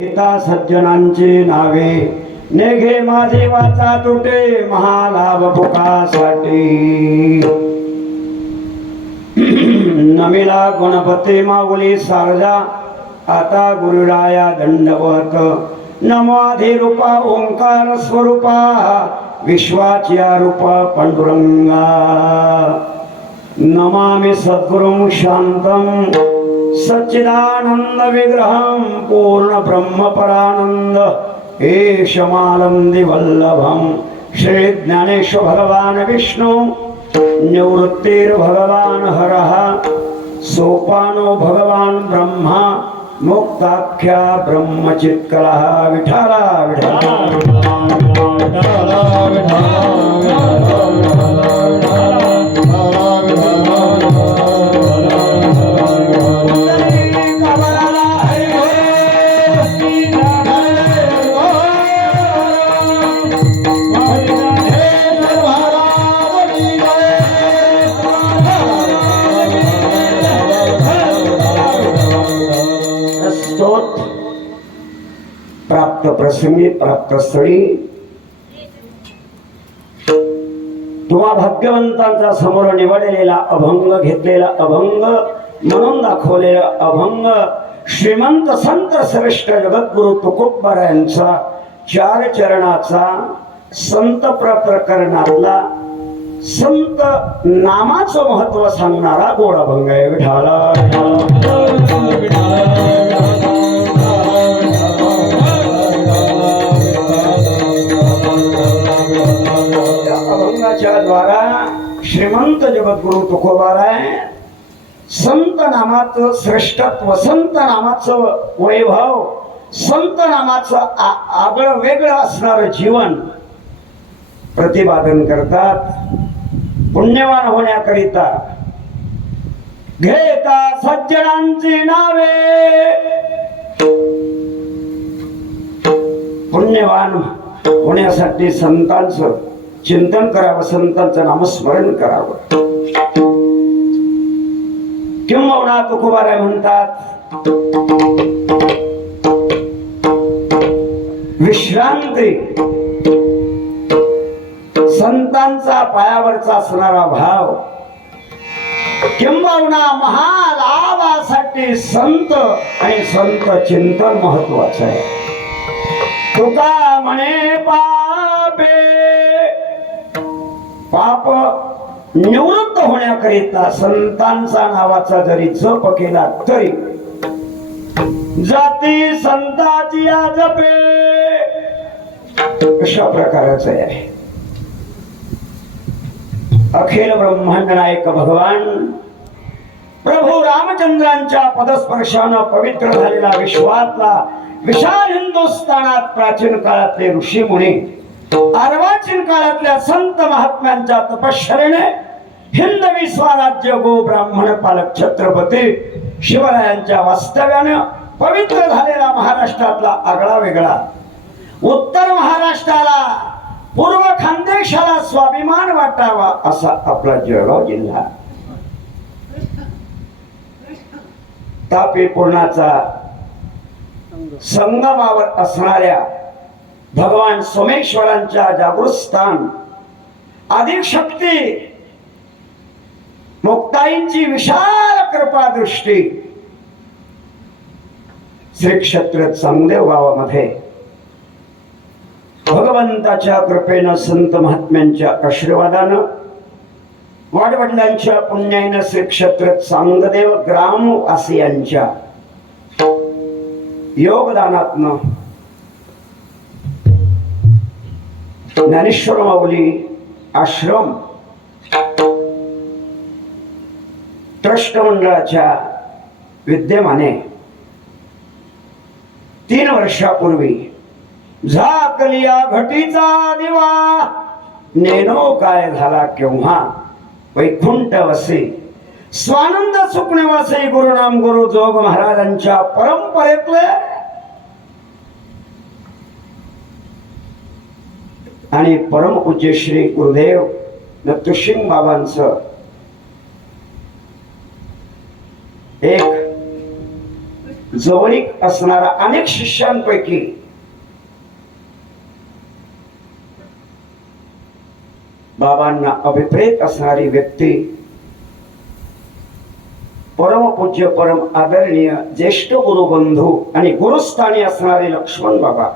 पिता सज्जनांची नावे नेघे माझे वाचा तुटे महालाभ भुकासाठी नमिला गणपती माऊली सारजा आता गुरुराया दंडवत नमाधी रूपा ओंकार स्वरूपा विश्वाच्या रूपा पांडुरंगा नमामि सद्गुरुं शांतं सच्चिदानंद विग्रहं पूर्ण ब्रह्म परानंद एशमानंदी वल्लभं श्री ज्ञानेश्वर भगवान विष्णु निवृत्तिर भगवान हरः सोपानो भगवान ब्रह्मा मुक्ताख्या ब्रह्मचित्कलः विठला विठला प्राप्त प्रसंगी प्राप्त स्थळी तुम्हा भाग्यवंतांचा समोर निवडलेला अभंग घेतलेला अभंग म्हणून दाखवलेला अभंग श्रीमंत संत श्रेष्ठ जगद्गुरु तुकोबा यांचा चार चरणाचा संत प्रकरणातला संत नामाचं महत्व सांगणारा गोड अभंग आहे. विठाला अभंगाच्या द्वारा श्रीमंत जगद्गुरु तुकोबाराय संत नामाचं श्रेष्ठत्व, संत नामाचं वैभव, संत नामाचं आगळं वेगळं असणारं जीवन प्रतिपादन करतात. पुण्यवान होण्याकरिता घेता सज्जनांची नावे, पुण्यवान होण्यासाठी संतांचं चिंतन करावं, संतांचं नामस्मरण करावं. किंबहुना तुकोबाराय म्हणतात विश्रांती संतांचा पायावरचा असणारा भाव, किंबहुना महालाभासाठी संत आणि संत चिंतन महत्वाचं आहे. तुका म्हणे पापे, पाप निवृत्त होण्याकरिता संतांचा नावाचा जरी जप केला तरी जाती संताची जपे, अशा प्रकारच आहे. अखिल ब्रह्मांड नायक भगवान प्रभू रामचंद्रांच्या पदस्पर्शानं पवित्र झालेला विश्वातला विशाल हिंदुस्थानात प्राचीन काळातले ऋषी मुनी, अर्वाचीन काळातल्या संत महात्म्यांच्या तपश्चर्येने हिंदवी स्वराज्य गो ब्राह्मण पालक छत्रपती शिवरायांच्या वास्तव्याने पवित्र झालेला महाराष्ट्रातला आगळा वेगळा, उत्तर महाराष्ट्राला पूर्व खानदेशाला स्वाभिमान वाटावा असा आपला जळगाव जिल्हा, तापी पूर्णाचा संगमावर असणाऱ्या भगवान सोमेश्वरांच्या जागृत स्थान, आदिशक्ती मुक्ताईंची विशाल कृपा दृष्टी श्री क्षेत्र चांगदेव गावामध्ये भगवंताच्या कृपेनं संत महात्म्यांच्या आशीर्वादानं वाडवडिलांच्या पुण्याईनं श्री क्षेत्र चांगदेव ग्रामवासियांच्या योगदानातनं ज्ञानेश्वर माऊली आश्रम ट्रस्ट मंडळाच्या विद्यमाने 3 वर्षापूर्वी झाकलिया घटीचा दिवा नेनो काय झाला केव्हा वैकुंठ वसे स्वानंद सुखनिवासी गुरुनाम गुरु जोग महाराजांच्या परंपरेतले आणि परमपूज्य श्री गुरुदेव नतुसिंग बाबांचं एक जवळीक असणारा अनेक शिष्यांपैकी बाबांना अभिप्रेत असणारी व्यक्ती परमपूज्य परम आदरणीय ज्येष्ठ गुरुबंधू आणि गुरुस्थानी असणारे लक्ष्मण बाबा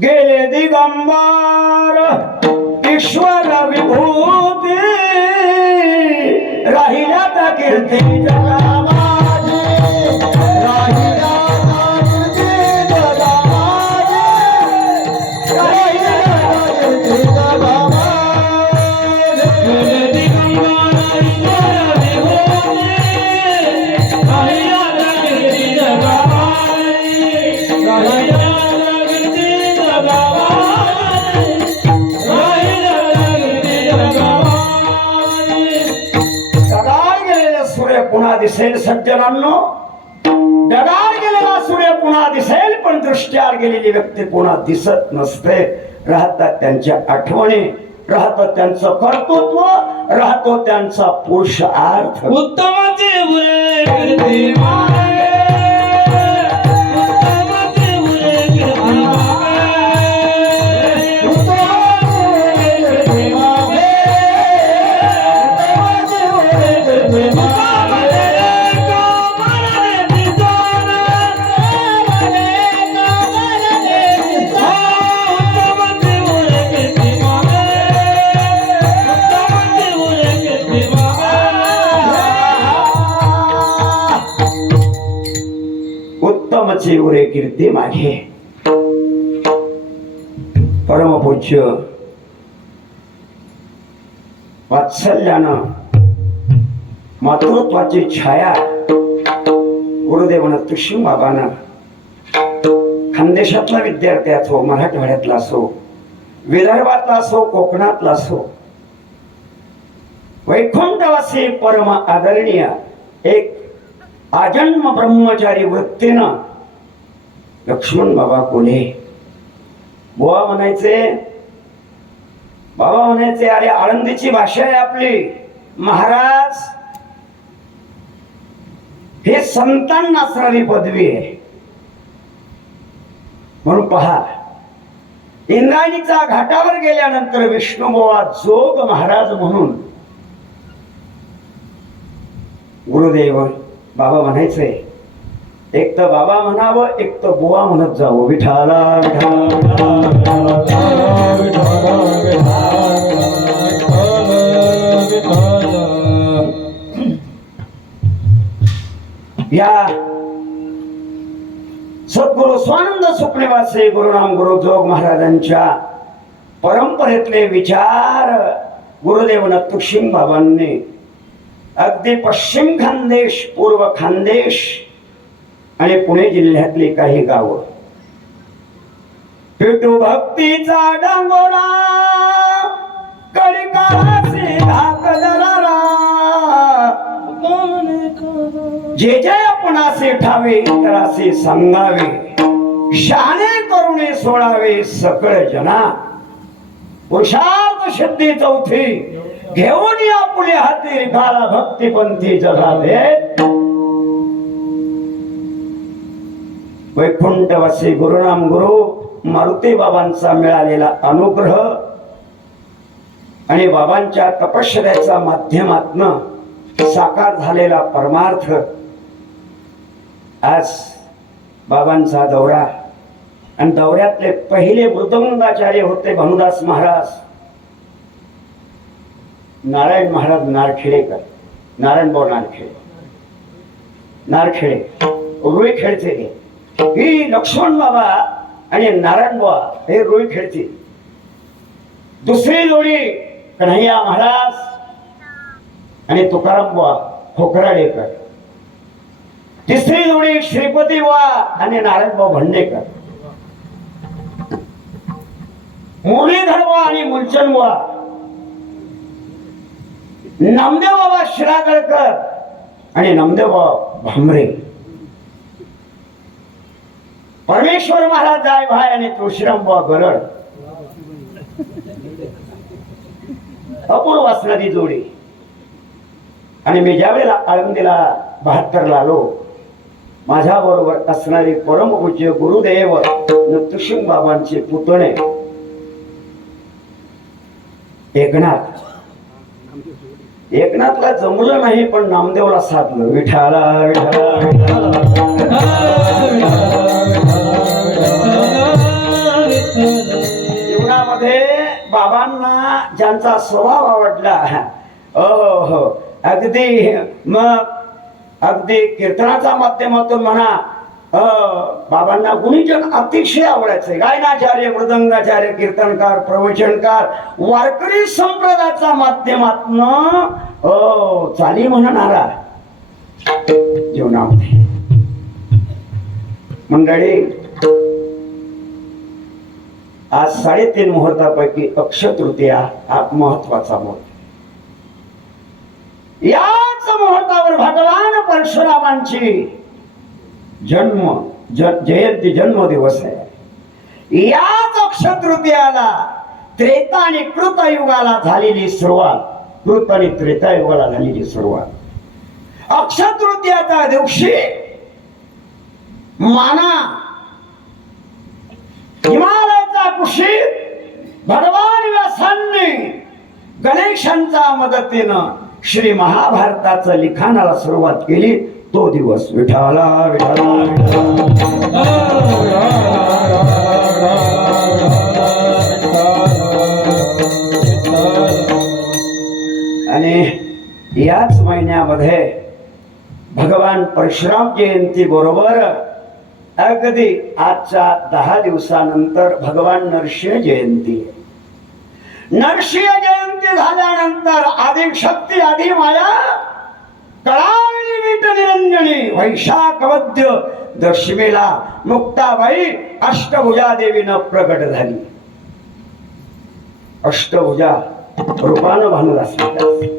गेले दिगंबर ईश्वर विभूती राहिल्या त्या कीर्ती जगामाझे, राहिल्या त्या कीर्ती जगामाझे, राहिल्या त्या कीर्ती जगामाझे. गेले दिगंबर ईश्वर विभूती राहिल्या त्या कीर्ती जगामाझे, राहिल्या पुन्हा दिसेल. सज्जनांनो, डगार गेलेला सूर्य पुन्हा दिसेल, पण दृष्ट्यावर गेलेली व्यक्ती पुन्हा दिसत नसते. राहतात त्यांच्या आठवणी, राहतं त्यांचं कर्तृत्व, राहतो त्यांचा पुरुषार्थ. उत्तमाचे उरे कीर्ती मागे, उत्तमाचे उरे कीर्ती मागे, उत्तमाचे कीर्ती मागे, उत्तमाचे उरे कीर्ती मागे. उत्तमचे उरे कीर्ती मागे. परमपूज्य वात्सल्यानं मातृत्वाची छाया गुरुदेवानं तुळशी बाबांना खानदेशातला विद्यार्थी असो, मराठवाड्यातला असो, विदर्भातला असो, कोकणातला असो, वैकुंठवासी परम आदरणीय एक आजन्म ब्रह्मचारी वृत्तीनं लक्ष्मण बाबा कोल्हे बुवा म्हणायचे, बाबा म्हणायचे, अरे आळंदीची भाषा आहे आपली महाराज, हे संतांना असणारी पदवी आहे. म्हणून पहा, इंद्रायणीचा घाटावर गेल्यानंतर विष्णुबुवा जोग महाराज म्हणून गुरुदेव बाबा म्हणायचे, एक तर बाबा म्हणावं, एक तर बुवा म्हणत जावं. विठाला या सद्गुरु स्वानंद सुखनिवासी गुरुनाम गुरु जोग महाराजांच्या परंपरेतले विचार गुरुदेव तुळशी बाबांनी अगदी पश्चिम खानदेश, पूर्व खानदेश आणि पुणे जिल्ह्यातली काही गावं, पेटू भक्तीचा डांगोरा कळीकाराचे धाकदरारा, जे जे आपणासे ठावे इतरासे सांगावे, शाने करुणे सोडावे सकळ जना. पुरुषार्थ सिद्धी चौथी घेऊन या पुढे हाती रिखाला भक्तिपंथी जगावे. वैकुंठवासी गुरुनाम गुरु मारुती बाबांचा मिळालेला अनुग्रह आणि बाबांच्या तपश्चर्याच्या माध्यमातनं साकार झालेला परमार्थ, आज बाबांचा दौरा, आणि दौऱ्यातले पहिले मृदंगाचार्य होते भानुदास महाराज, नारायण महाराज नारखेडेकर, नारायणभाऊ नारखेडे, नारखेडे रुई खेळचे. ही लक्ष्मण बाबा आणि नारायणबुवा हे रुई खेळचे. दुसरी जोडी कन्हैया महाराज आणि तुकाराम बुवा खोकराडेकर. तिसरी जोडी श्रीपती बुवा आणि नारायणभाऊ भंडेकर. मुरलीधर बुवा आणि मुलचंद बुवा. नामदेव बाबा शिरागळकर आणि नामदेव बाबा भामरे. परमेश्वर महाराज जाय भाई आणि तुळशीराम बुवा गरड. अपूर्व असणारी जोडी. आणि मी ज्यावेळेला आळंदीला 72 ला आलो माझ्या बरोबर असणारे परमपूज्य गुरुदेव नृसिंह बाबांचे पुतणे एकनाथला जमलं नाही पण नामदेवला साधलं. विठाला विठाला जीवनामध्ये बाबांना ज्यांचा स्वभाव आवडला हो अगदी मग अगदी कीर्तनाच्या माध्यमातून म्हणा बाबांना गुणीजन अतिशय आवडायचे. गायनाचार्य, मृदंगाचार्य, कीर्तनकार, प्रवचनकार, वारकरी संप्रदायाच्या माध्यमातून चाली म्हणणारा जीवनामध्ये. मंडळी, आज 3:30 मुहूर्तापैकी अक्षय तृतीया हा महत्वाचा मुहूर्त. याच मुहूर्तावर भगवान परशुरामांची जयंती जन्मदिवस आहे. याच अक्षय तृतीयाला त्रेता आणि कृतयुगाला झालेली सुरुवात, कृत आणि त्रेतायुगाला झालेली सुरुवात. अक्षय तृतीयाच्या दिवशी माना हिमालयाचा कुशीत भगवान व्यासांनी गणेशांच्या मदतीनं श्री महाभारताचं लिखाणाला सुरुवात केली. तो दिवस विठाला विठाला आणि याच महिन्यामध्ये भगवान परशुराम जयंती बरोबर अगदी आजच्या 10 दिवसानंतर भगवान नरसिंह जयंती. नरसिंह जयंती झाल्यानंतर आदि शक्ती आदि माया कळावली वीट निरंजनी वैशाख वद्य दशमीला मुक्ताबाई अष्टभुजा देवीनं प्रकट झाली. अष्टभुजा रूपानं भानू असली.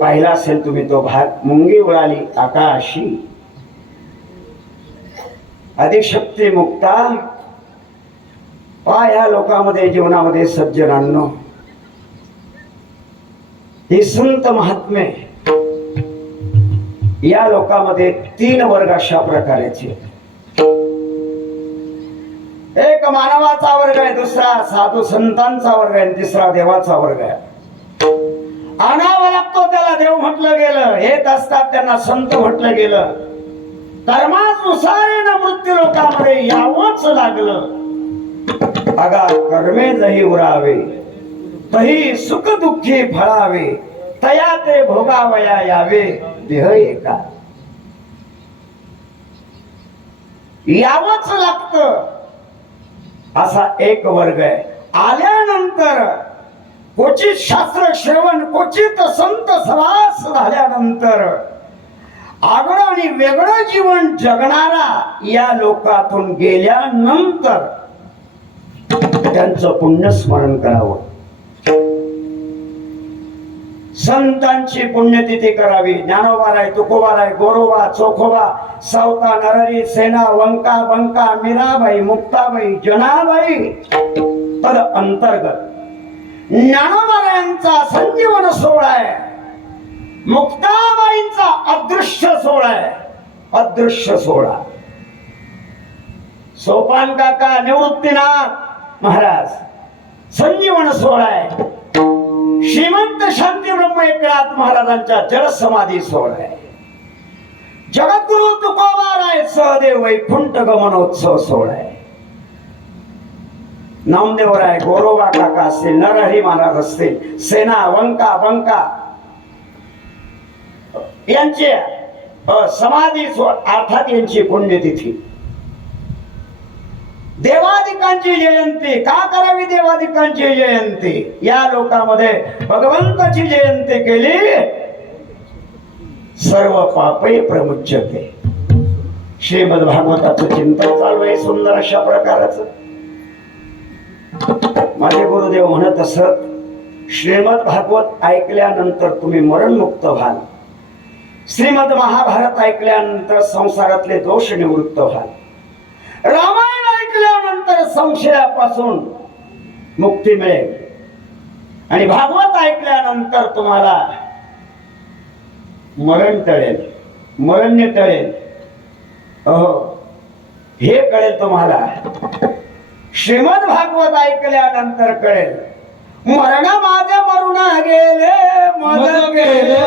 पाहिला असेल तुम्ही तो भाग, मुंगी उडाली आकाशी आदिशक्ती मुक्ता. या लोकांमध्ये जीवनामध्ये सज्जनांनो ही संत महात्मे, या लोकांमध्ये 3 वर्ग अशा प्रकारचे. एक मानवाचा वर्ग आहे, दुसरा साधू संतांचा वर्ग आहे, तिसरा देवाचा वर्ग आहे. आणावा लागतो त्याला देव म्हटलं गेलं, येत असतात त्यांना संत म्हटलं गेलं. कर्मानुसारेनं मृत्यू लोकांमध्ये यावंच लागलं. अगा कर्मे जही उरावे तही सुख दुःखी फळावे, तया ते भोगावया यावे देह एका. यावंच लागतं असा एक वर्ग आहे. आल्यानंतर क्वचित शास्त्र श्रवण, क्वचित संत सहवास झाल्यानंतर आगळं आणि वेगळं जीवन जगणारा या लोकातून गेल्यानंतर त्यांचं पुण्य स्मरण करावं. संतांची पुण्यतिथी करावी. ज्ञानोबाराय, तुकोबाराय, गोरोबा, चोखोबा, सावता, नरहरी, सेना, वंका, बंका, मीराबाई, मुक्ताबाई, जनाबाई तद अंतर्गत ज्ञानोबारायांचा संजीवन सोहळा आहे. मुक्ताबाईंचा अदृश्य सोहळा आहे. अदृश्य सोहळा. सोपान काका निवृत्तीनाथ महाराज संजीवन सोहळा आहे. श्रीमंत शांती ब्रह्म एकनाथ महाराजांच्या जलसमाधी सोहळा आहे. जगद्गुरु तुकोबाराय सहदेव वैकुंठ गमनोत्सव सोहळा आहे. नामदेवराय, गोरोबा काका असतील, नरहरी महाराज असतील, सेना, वंका, बंका यांचे समाधी अर्थात यांची पुण्यतिथी. देवादिकांची जयंती का करावी? देवादिकांची जयंती. या लोकांमध्ये भगवंताची जयंती केली, सर्व पापे प्रमुच्यते. श्रीमद भागवताचं चिंतन चालू आहे सुंदर अशा प्रकारचं. माझे गुरुदेव म्हणत असत, श्रीमद भागवत ऐकल्यानंतर तुम्ही मरणमुक्त व्हाल. श्रीमद महाभारत ऐकल्यानंतर संसारातले दोष निवृत्त व्हाल. रामायण ऐकल्यानंतर संशयापासून मुक्ती मिळेल आणि भागवत ऐकल्यानंतर तुम्हाला मरण टळेल, मरण टळेल. हे कळेल तुम्हाला. श्रीमद भागवत ऐकल्यानंतर कळेल मरण माझे मरून गेले, मज गेले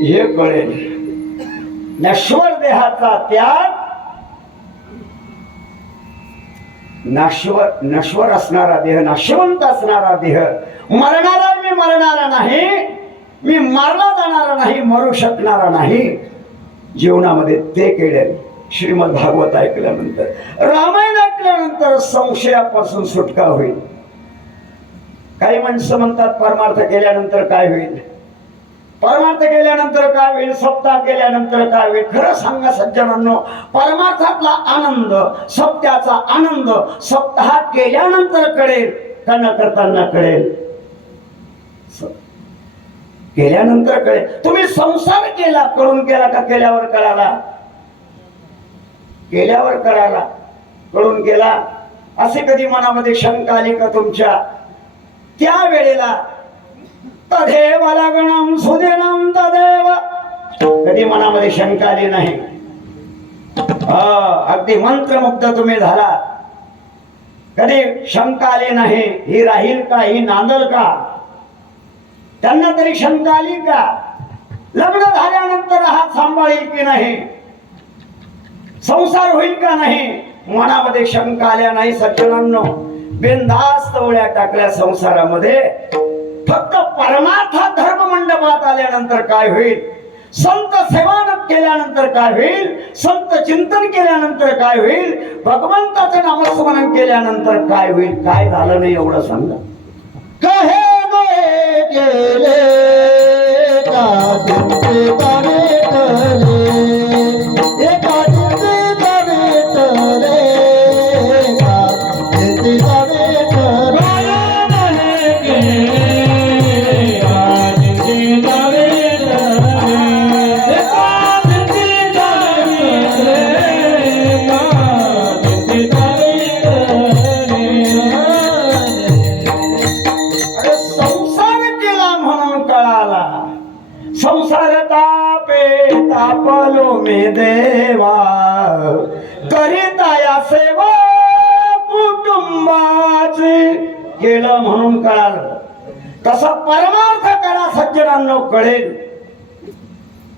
हे कळेल. नश्वर देहाचा त्याग, नश्वर असणारा देह, नाशवंत असणारा देह, मरणारा मी मरणारा नाही, मी मारला जाणारा नाही, मरू शकणारा नाही जीवनामध्ये, ते कळेल श्रीमद भागवत ऐकल्यानंतर. रामायण ऐकल्यानंतर संशयापासून सुटका होईल. काही माणसं म्हणतात परमार्थ केल्यानंतर काय होईल, परमार्थ केल्यानंतर काय होईल, सप्ताह केल्यानंतर काय होईल. खरं सांगा सज्जनांनो, परमार्थातला आनंद, सत्याचा आनंद सप्ताह केल्यानंतर कळेल का न करताना कळेल? केल्यानंतर कळेल. तुम्ही संसार केला, कळून केला का केल्यावर कळाला? केल्यावर कळाला, कळून केला. असे कधी मनामध्ये शंका आली का तुमच्या? त्या वेळेला तदेव लग्नम सुदिनम तदेव, कधी मनामध्ये शंका आली नाही? अगदी मंत्रमुग्ध तुम्ही झाला, कधी शंका आली नाही ही राहील का, ही नांदल का? त्यांना तरी शंका आली का? लग्न झाल्यानंतर हा सांभाळील की नाही, संसार होईल का नाही, मनामध्ये शंका आल्या नाही सज्जनांनो. बिनधास्त उड्या टाकल्या संसारामध्ये. फक्त परमार्थ धर्म मंडपात आल्यानंतर काय होईल, संत सेवानक केल्यानंतर काय होईल, संत चिंतन केल्यानंतर काय होईल, भगवंताचे नामस्मरण केल्यानंतर काय होईल? काय झालं नाही एवढं सांगा. कहे गेले का दिसते तवे तले, एका दिसते तवे तले, का दिसते तवे तले. संसार तापे तापलो में देवा, करिता या सेवा कुटुंबाची. केलं म्हणून कळालं. तसा परमार्थ कळा सज्जनांनो कळेल.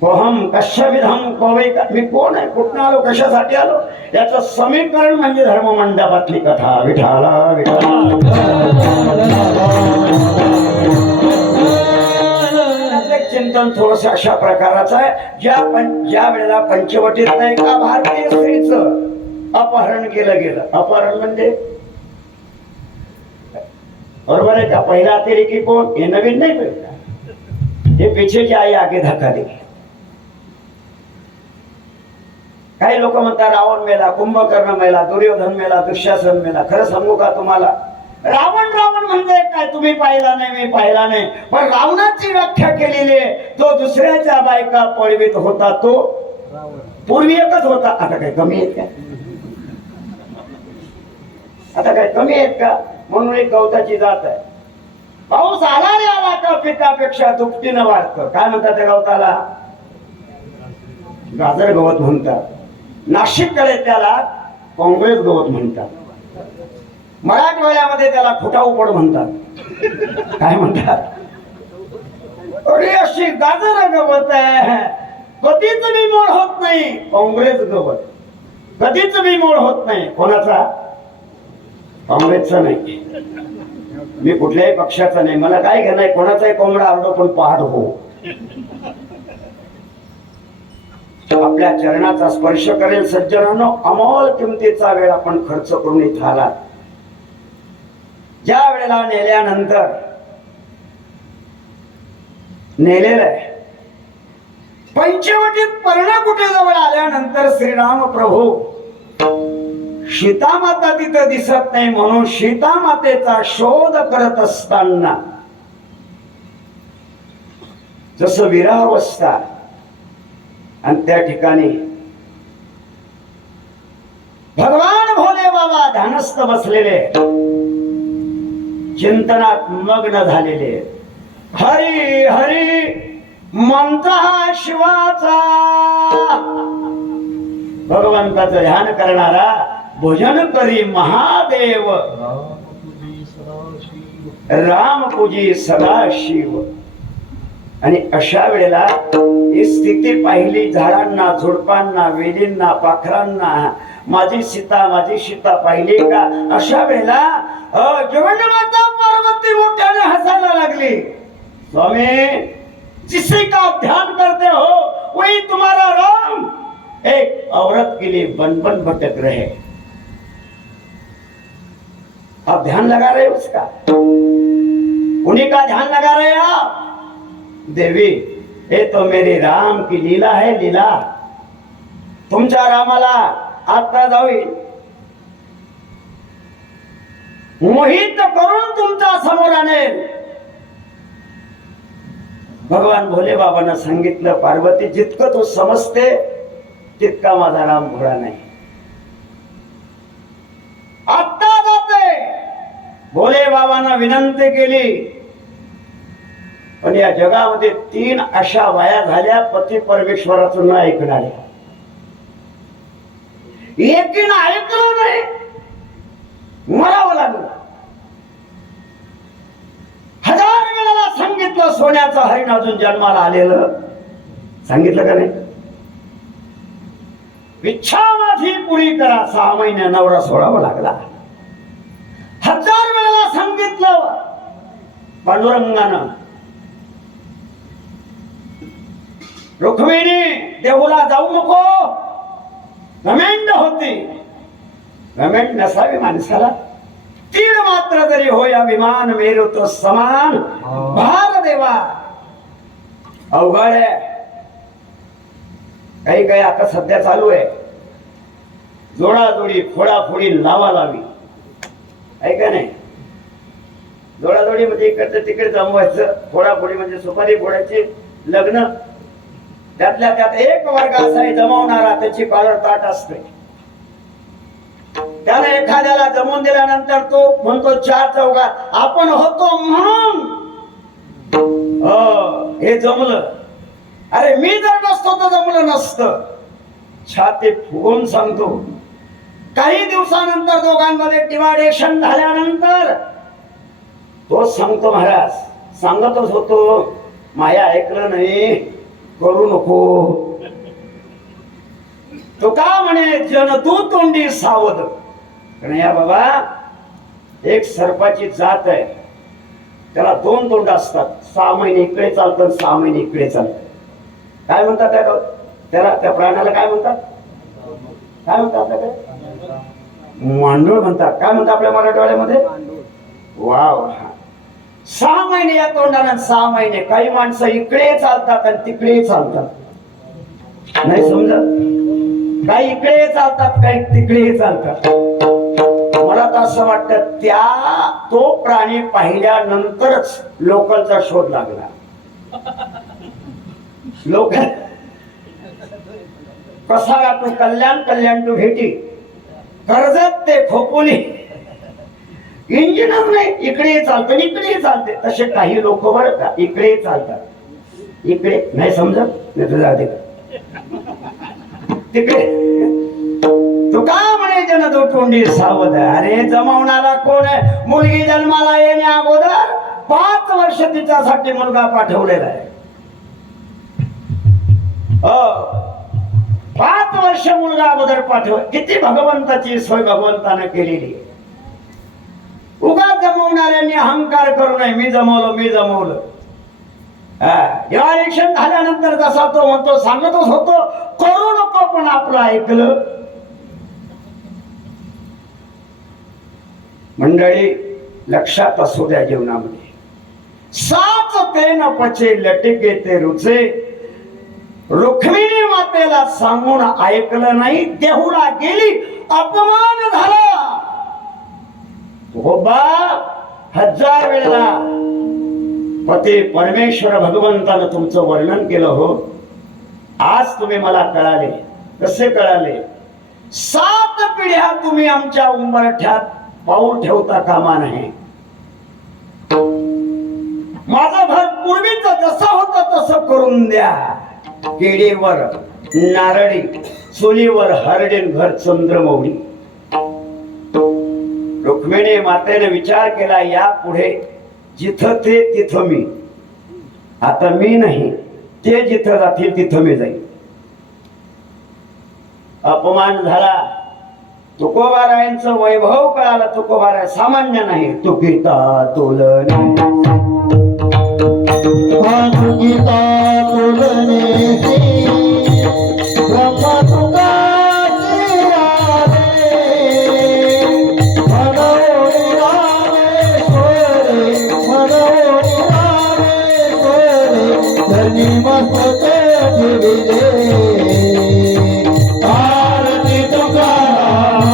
कोहम कश्यविधम कोवै, मी कोण आहे, कुठं आलो, कशासाठी आलो, याचं समीकरण म्हणजे धर्ममंडपातली कथा. विठाला चिंतन थोडस अशा प्रकारचं आहे. ज्या वेळेला पंचवटीत एका भारतीय स्त्रीचं अपहरण केलं गेलं. अपहरण म्हणजे बरोबर आहे का? पहिला अतिरेकी कोण, हे नवीन नाही का? हे पिछेची आई आगे धक्का दे. काही लोक म्हणतात रावण मेला, कुंभकर्ण मेला, दुर्योधन मेला, दुःशासन मेला. खरं सांगू का तुम्हाला, रावण रावण म्हणजे काय तुम्ही पाहिला नाही, मी पाहिला नाही, पण रावणाची व्याख्या केलेली आहे. तो दुसऱ्याच्या बायका पळवीत होता, तो पूर्वी एकच होता. आता काय कमी आहेत का? आता काय कमी आहेत का? म्हणून एक गवताची जात आहे. पाऊस आला रे आला का पिकापेक्षा दुपटीनं वाढतं. काय म्हणतात त्या गवताला? गाजर गवत म्हणतात. नाशिककडे त्याला काँग्रेस गवत म्हणतात. मराठवाड्यामध्ये त्याला फुटाऊपड म्हणतात. काय म्हणतात? अरे अशी गाजर गवत आहे, कधीच बिमोड होत नाही. काँग्रेस गवत कधीच बिमोड होत नाही. कोणाचा? काँग्रेसचा नाही, मी कुठल्याही पक्षाचा नाही. मला काय घेणं आहे, कोणाचाही कोंबडा आरडो पण पहाड हो. आपल्या चरणाचा स्पर्श करेल. सज्जनांनो, अमोल किमतीचा वेळ आपण खर्च करून इथं आलात. ज्या वेळेला नेल्यानंतर नेलेलं आहे, पंचवटीत पर्णकुटी जवळ आल्यानंतर श्रीराम प्रभू सीतामाता तिथं दिसत नाही म्हणून सीतामातेचा शोध करत असताना जसं विरहावस्था आणि त्या ठिकाणी भगवान भोले बाबा ध्यानस्थ बसलेले, चिंतनात मग्न झालेले. हरी हरी मंत्र हा शिवाचा, भगवंताचं ध्यान करणारा भोजन करी महादेव, राम पूजी सदाशिव. आणि अशा वेळेला ही स्थिती पाहिली. झाडांना, झुडपांना, वेलींना, पाखरांना माझी सीता पाहिली का? अशा वेळेला जगन्माता पार्वती मोठ्याने हसायला लागली. स्वामी, जिसे का ध्यान करते हो वही तुम्हारा राम एक औरत के लिए बन बन भटक रहे. आप ध्यान लगा रहे उसका, उन्हीं का ध्यान लगा रहे आप. देवी, ये तो मेरी राम की लीला है. लीला तुमच्या रामाला आता जाईल मोहित करून तुमच्या समोर आणेल. भगवान भोले बाबांना सांगितलं, पार्वती, जितकं तू समजते तितका माझा राम भोळा नाही. आत्ता जाते. भोले बाबांना विनंती केली. पण या जगामध्ये 3 अशा वाया झाल्या पती परमेश्वराचं न ऐकणाऱ्या. एकीनं ऐकलं नाही, मरावं लागलं. 1000 वेळेला सांगितलं, सोन्याचं हरिण अजून जन्माला आलेलं. सांगितलं का नाही? इच्छा माझी पुरी करा. 6 महिने नवरा सोडावा लागला. 1000 वेळेला सांगितलं पांडुरंगानं, रुक्मिणी देहूला जाऊ नको. घमेंड होती. घमेंड नसावी माणसाला. तीड मात्र जरी होय अभिमान मेरू तो समान. भार देवा अवघड आहे. काही काही आता सध्या चालू आहे. जोडाजोडी, फोडाफोडी, लावा लावी. ऐका नाही, जोडाजोडी म्हणजे इकडचं तिकडे जमवायचं, फोडाफोडी म्हणजे सुपारी फोडायची, लग्न. त्यातल्या त्यात एक वर्ग असा आहे जमवणारा, त्याची कॉलर ताट असते. त्याला एखाद्याला जमवून दिल्यानंतर तो म्हणतो 4 चौघात आपण होतो म्हणून हे जमलं. अरे मी जर नसतो तर जमलं नसतं. छाती फुगून सांगतो. काही दिवसानंतर दोघांमध्ये डिवायडेशन झाल्यानंतर तो सांगतो, महाराज सांगतच होतो, माया ऐकलं नाही, करू नको. तो का म्हणे, जन तू तोंडी सावध. कारण या बाबा, एक सर्पाची जात आहे, त्याला 2 तोंड असतात. 6 महिने इकडे चालतं, 6 महिने इकडे चालतं. काय म्हणतात त्याला? त्या प्राण्याला काय म्हणतात? काय म्हणतात आपल्याकडे? मांडूळ म्हणतात. काय म्हणतात आपल्या मराठवाड्यामध्ये? वाव. 6 महिने या तोंडाने, 6 महिने. काही माणसं इकडे चालतात आणि तिकडे चालतात. नाही समजत? काही इकडे चालतात, काही तिकडे चालतात. मला तर असं वाटतं तो प्राणी पाहिल्यानंतरच लोकलचा शोध लागला. लोक कसा तू कल्याण टू भेटी, कर्जत ते खोपोली. इंजिनच नाही, इकडे चालतं इकडे चालते. तसे काही लोक बरं का इकडे चालतात, इकडे नाही समजत नाही तिकडे. तू का म्हणे जन तो तोंडी सावध. अरे जमवणारा कोण आहे? मुलगी जन्माला येण्या अगोदर 5 वर्ष तिच्यासाठी मुलगा पाठवलेला आहे. 5 वर्ष मुलगा अगोदर पाठव. किती भगवंताची सोय भगवंतानं केलेली आहे. उगा जमवणाऱ्यांनी अहंकार करू नये, मी जमवलं. जेव्हा इलेक्शन झाल्यानंतर जसा तो म्हणतो, सांगतच होतो, करू नको आपलं ऐकलं? मंडळी लक्षात असू द्या जीवनामध्ये, साच ते न पचे लटिके ते रुचे. रुक्मिणी मातेला सांगून ऐकलं नाही, देहुला गेली, अपमान झाला. हो बा, 1000 वेळेला पती परमेश्वर भगवंतानं तुमचं वर्णन केलं हो. आज तुम्ही मला कळाले. कसे कळाले? 7 पिढ्या तुम्ही आमच्या उंबरठ्यात पाऊल ठेवता कामा नाही. माझं घर पूर्वीच जसं होतं तसं करून द्या. केळीवर नारळी, चुलीवर हरडेन घर चंद्रमौळी. रुक्मिणी मातेने विचार केला, या पुढे जिथं ते तिथं मी. आता मी नाही, ते जिथं जातील तिथं मी जाईल. अपमान झाला. तुकोबारायांचं वैभव कळालं. तुकोबाराय सामान्य नाही. तुकिता तुलने गीता तुलने ब्रह्म तुकाची मनोरी रामेश्वरे, मनोरी रामेश्वरे, धनी मस्तक ठेविले. आरती तुकाराम,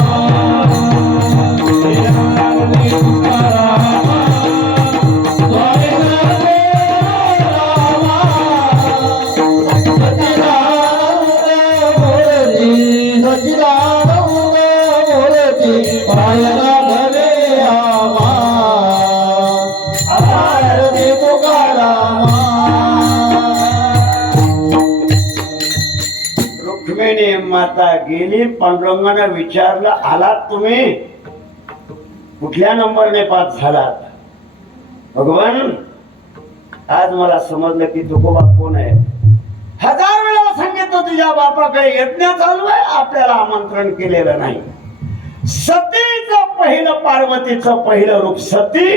आरती तुकाराम, रुक्मिणी माता गेली. पांडुरंगाने विचारलं, आलात तुम्ही? कुठल्या नंबरने पास झालात? भगवान, आज मला समजलं की तुकोबा कोण आहे. 1000 वेळा सांगितलं तुझ्या बापाकडे यज्ञ चालू आहे, आपल्याला आमंत्रण केलेलं नाही. सतीचं पहिलं, पार्वतीचं पहिलं रूप सती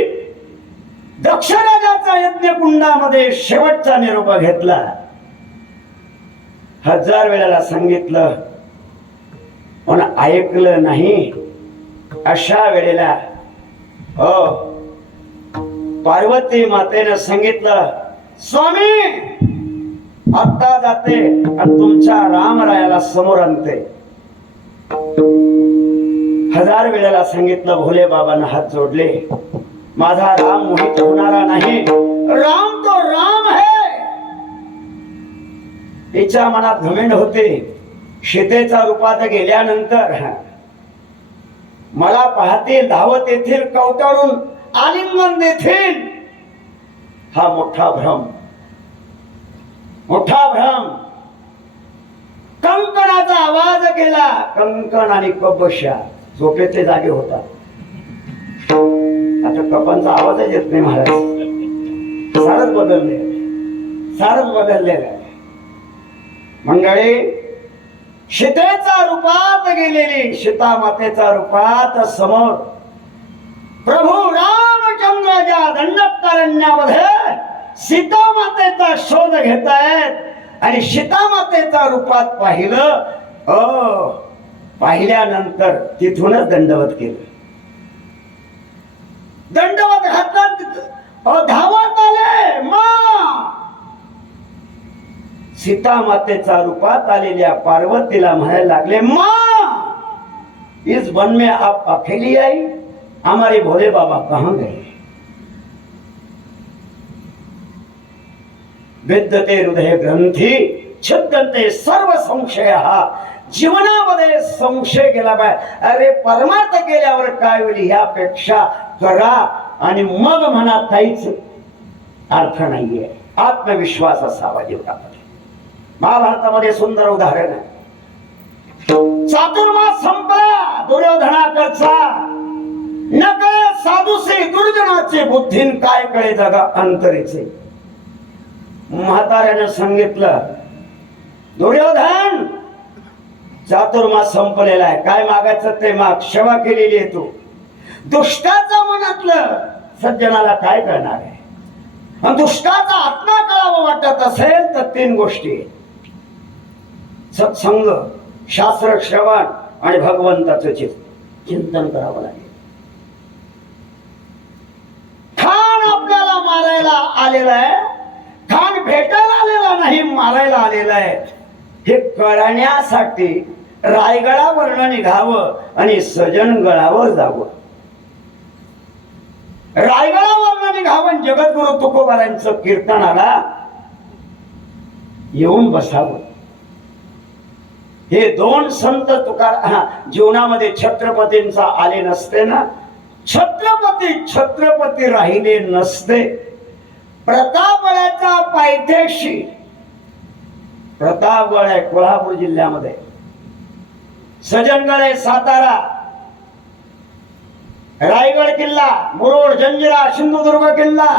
दक्षराजाचा यज्ञ कुंडामध्ये शेवटचा निरोप घेतला. 1000 वेळेला सांगितलं पण ऐकलं नाही. अशा वेळेला हो, पार्वती मातेनं सांगितलं, स्वामी आता जाते आणि तुमच्या रामरायाला समोर आणते. 1000 वेळेला सांगितलं. भोले बाबांना हात जोडले. माझा राम मोहित होणारा नाही. राम तो राम है. तिच्या मनात घमेंड होते. सीतेच्या रूपात गेल्यानंतर मला पाहतील, धावत येथील, कवटाळून आलिंगन देतील. हा मोठा भ्रम, मोठा भ्रम. कंकणाचा आवाज केला. कंकण आणि कबशा झोपेतले जागे होता. आता कपांचा आवाजच येत नाही महाराज. सारच बदलले, सारच बदललेलं आहे. मंडळी, सीतेच्या रूपात गेलेली, सीता मातेच्या रूपात समोर प्रभू रामचंद्राच्या दंडकारण्यामध्ये सीता मातेचा शोध घेतायत आणि सीता मातेच्या रूपात पाहिलं. पाहिल्यानंतर तिथूनच दंडवत केलं. दंडवत घातला, धावत आले. सीता मातेच्या रूपात आलेल्या पार्वतीला म्हणायला लागले, माँ इस वन में आप अकेली आई, हमारे भोले बाबा कहां गए? विद्यते हृदय ग्रंथी छिद्यन्ते सर्व संशय. जीवनामध्ये संशय गेला पाहिजे. अरे परमार्थ केल्यावर काय होईल यापेक्षा करा आणि मग म्हणा काहीच अर्थ नाहीये. आत्मविश्वास असावा जीवनामध्ये. महाभारतामध्ये सुंदर उदाहरण आहे. चातुर्मास संपला दुर्योधनाकडचा. न कळे साधूसे दुर्जनाचे, बुद्धीन काय कळे जगा अंतरीचे. म्हाताऱ्यानं सांगितलं, दुर्योधन चातुर्मास संपलेला आहे, काय मागायचं ते माग, सेवा केलेली आहे तू. दुष्टाचा मनातलं सज्जनाला काय करणार आहे? आणि दुष्टाचा आत्मा कळावा वाटत असेल तर 3 गोष्टी: सत्संग, शास्त्र श्रवण आणि भगवंताचं चिंतन करावं लागेल. खान आपल्याला मारायला आलेला आहे, खान भेटायला आलेला नाही, मारायला आलेला आहे. हे कळण्यासाठी रायगडावरनं निघावं आणि सजनगडावर जावं. रायगडावरनं निघावं, जगद्गुरु तुकोबारांचं कीर्तनाला येऊन बसावं. हे दोन संत जीवनामध्ये छत्रपतींचा आले नसते ना, छत्रपती राहिले नसते. प्रतापगडाचा पायथ्याशी, प्रतापगड आहे कोल्हापूर जिल्ह्यामध्ये, सजनगड आहे सातारा, रायगड किल्ला, मुरुड, जंजिरा, सिंधुदुर्ग किल्ला,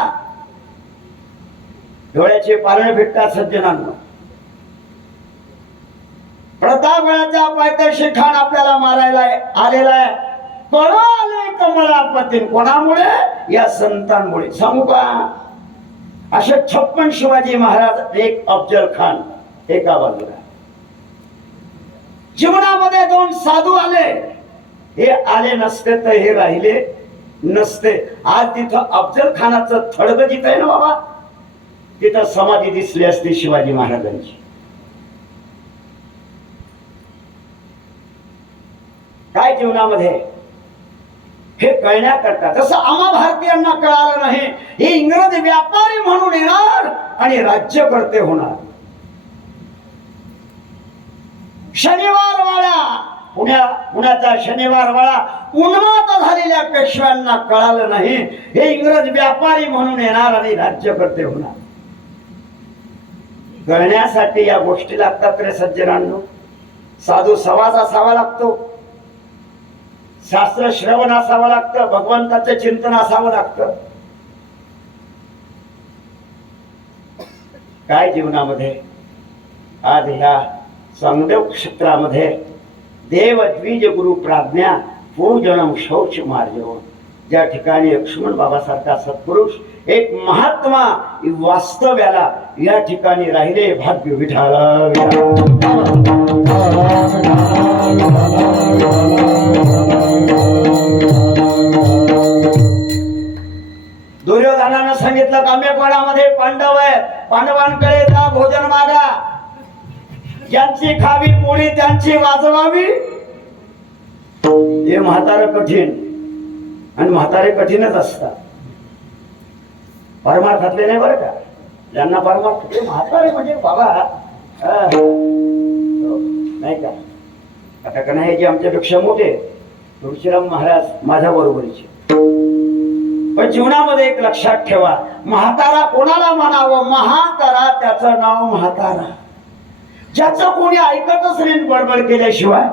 डोळ्याचे पारणे भेटतात सज्जनांना. प्रतापगडाचा पायथ्याशी खान आपल्याला मारायला आलेला आहे. कोण आले कमलापती? कोणामुळे? या संतांमुळे. सांगू का, असे 56 शिवाजी महाराज, एक अफजल खान एका बाजूला. जीवनामध्ये दोन साधू आले, हे आले नसते तर हे राहिले नसते. आज तिथं अफजल खानाचं थडग जिथं आहे ना बाबा, तिथं समाधी दिसली असती शिवाजी महाराजांची. काय जीवनामध्ये हे कळण्याकरता, जसं आम्हा भारतीयांना कळालं नाही, हे इंग्रज व्यापारी म्हणून येणार आणि राज्यकर्ते होणार. शनिवार वाडा, पुण्याचा शनिवार वाडा उन्माद झालेल्या पेशव्यांना कळालं नाही, हे इंग्रज व्यापारी म्हणून येणार आणि राज्यकर्ते होणार. कळण्यासाठी या गोष्टी लागतात रे सज्जनांनो. साधू समाज असावा लागतो, शास्त्र श्रवण असावं लागतं, भगवंताचं चिंतन असावं लागतं. काय जीवनामध्ये आज ह्या संदेव क्षेत्रामध्ये देव द्विज गुरु प्राज्ञा पूजनम शौच मार्जव, ज्या ठिकाणी लक्ष्मण बाबासारखा सत्पुरुष, एक महात्मा वास्तव्याला या ठिकाणी राहिले. भाग्य विठाला. दुर्योधनानं सांगितलं काम्यकोणामध्ये पांडव आहे, पांडवांकडे जा, भोजन मागा, ज्यांची खावी पोळी त्यांची वाजवावी. हे म्हातारे कठीण, आणि म्हातारे कठीणच असतात. परमार्थातले नाही बरं का, ज्यांना परमार्थ, म्हातारे म्हणजे बाबा नाही का. आता का नाही, जे आमच्यापेक्षा मोठे तुळशीराम महाराज माझ्या बरोबरीचे. पण जीवनामध्ये एक लक्षात ठेवा, म्हातारा कोणाला म्हणावं? म्हातारा, त्याचं नाव म्हातारा, ज्याचं कोणी ऐकतच नाही बडबड केल्याशिवाय.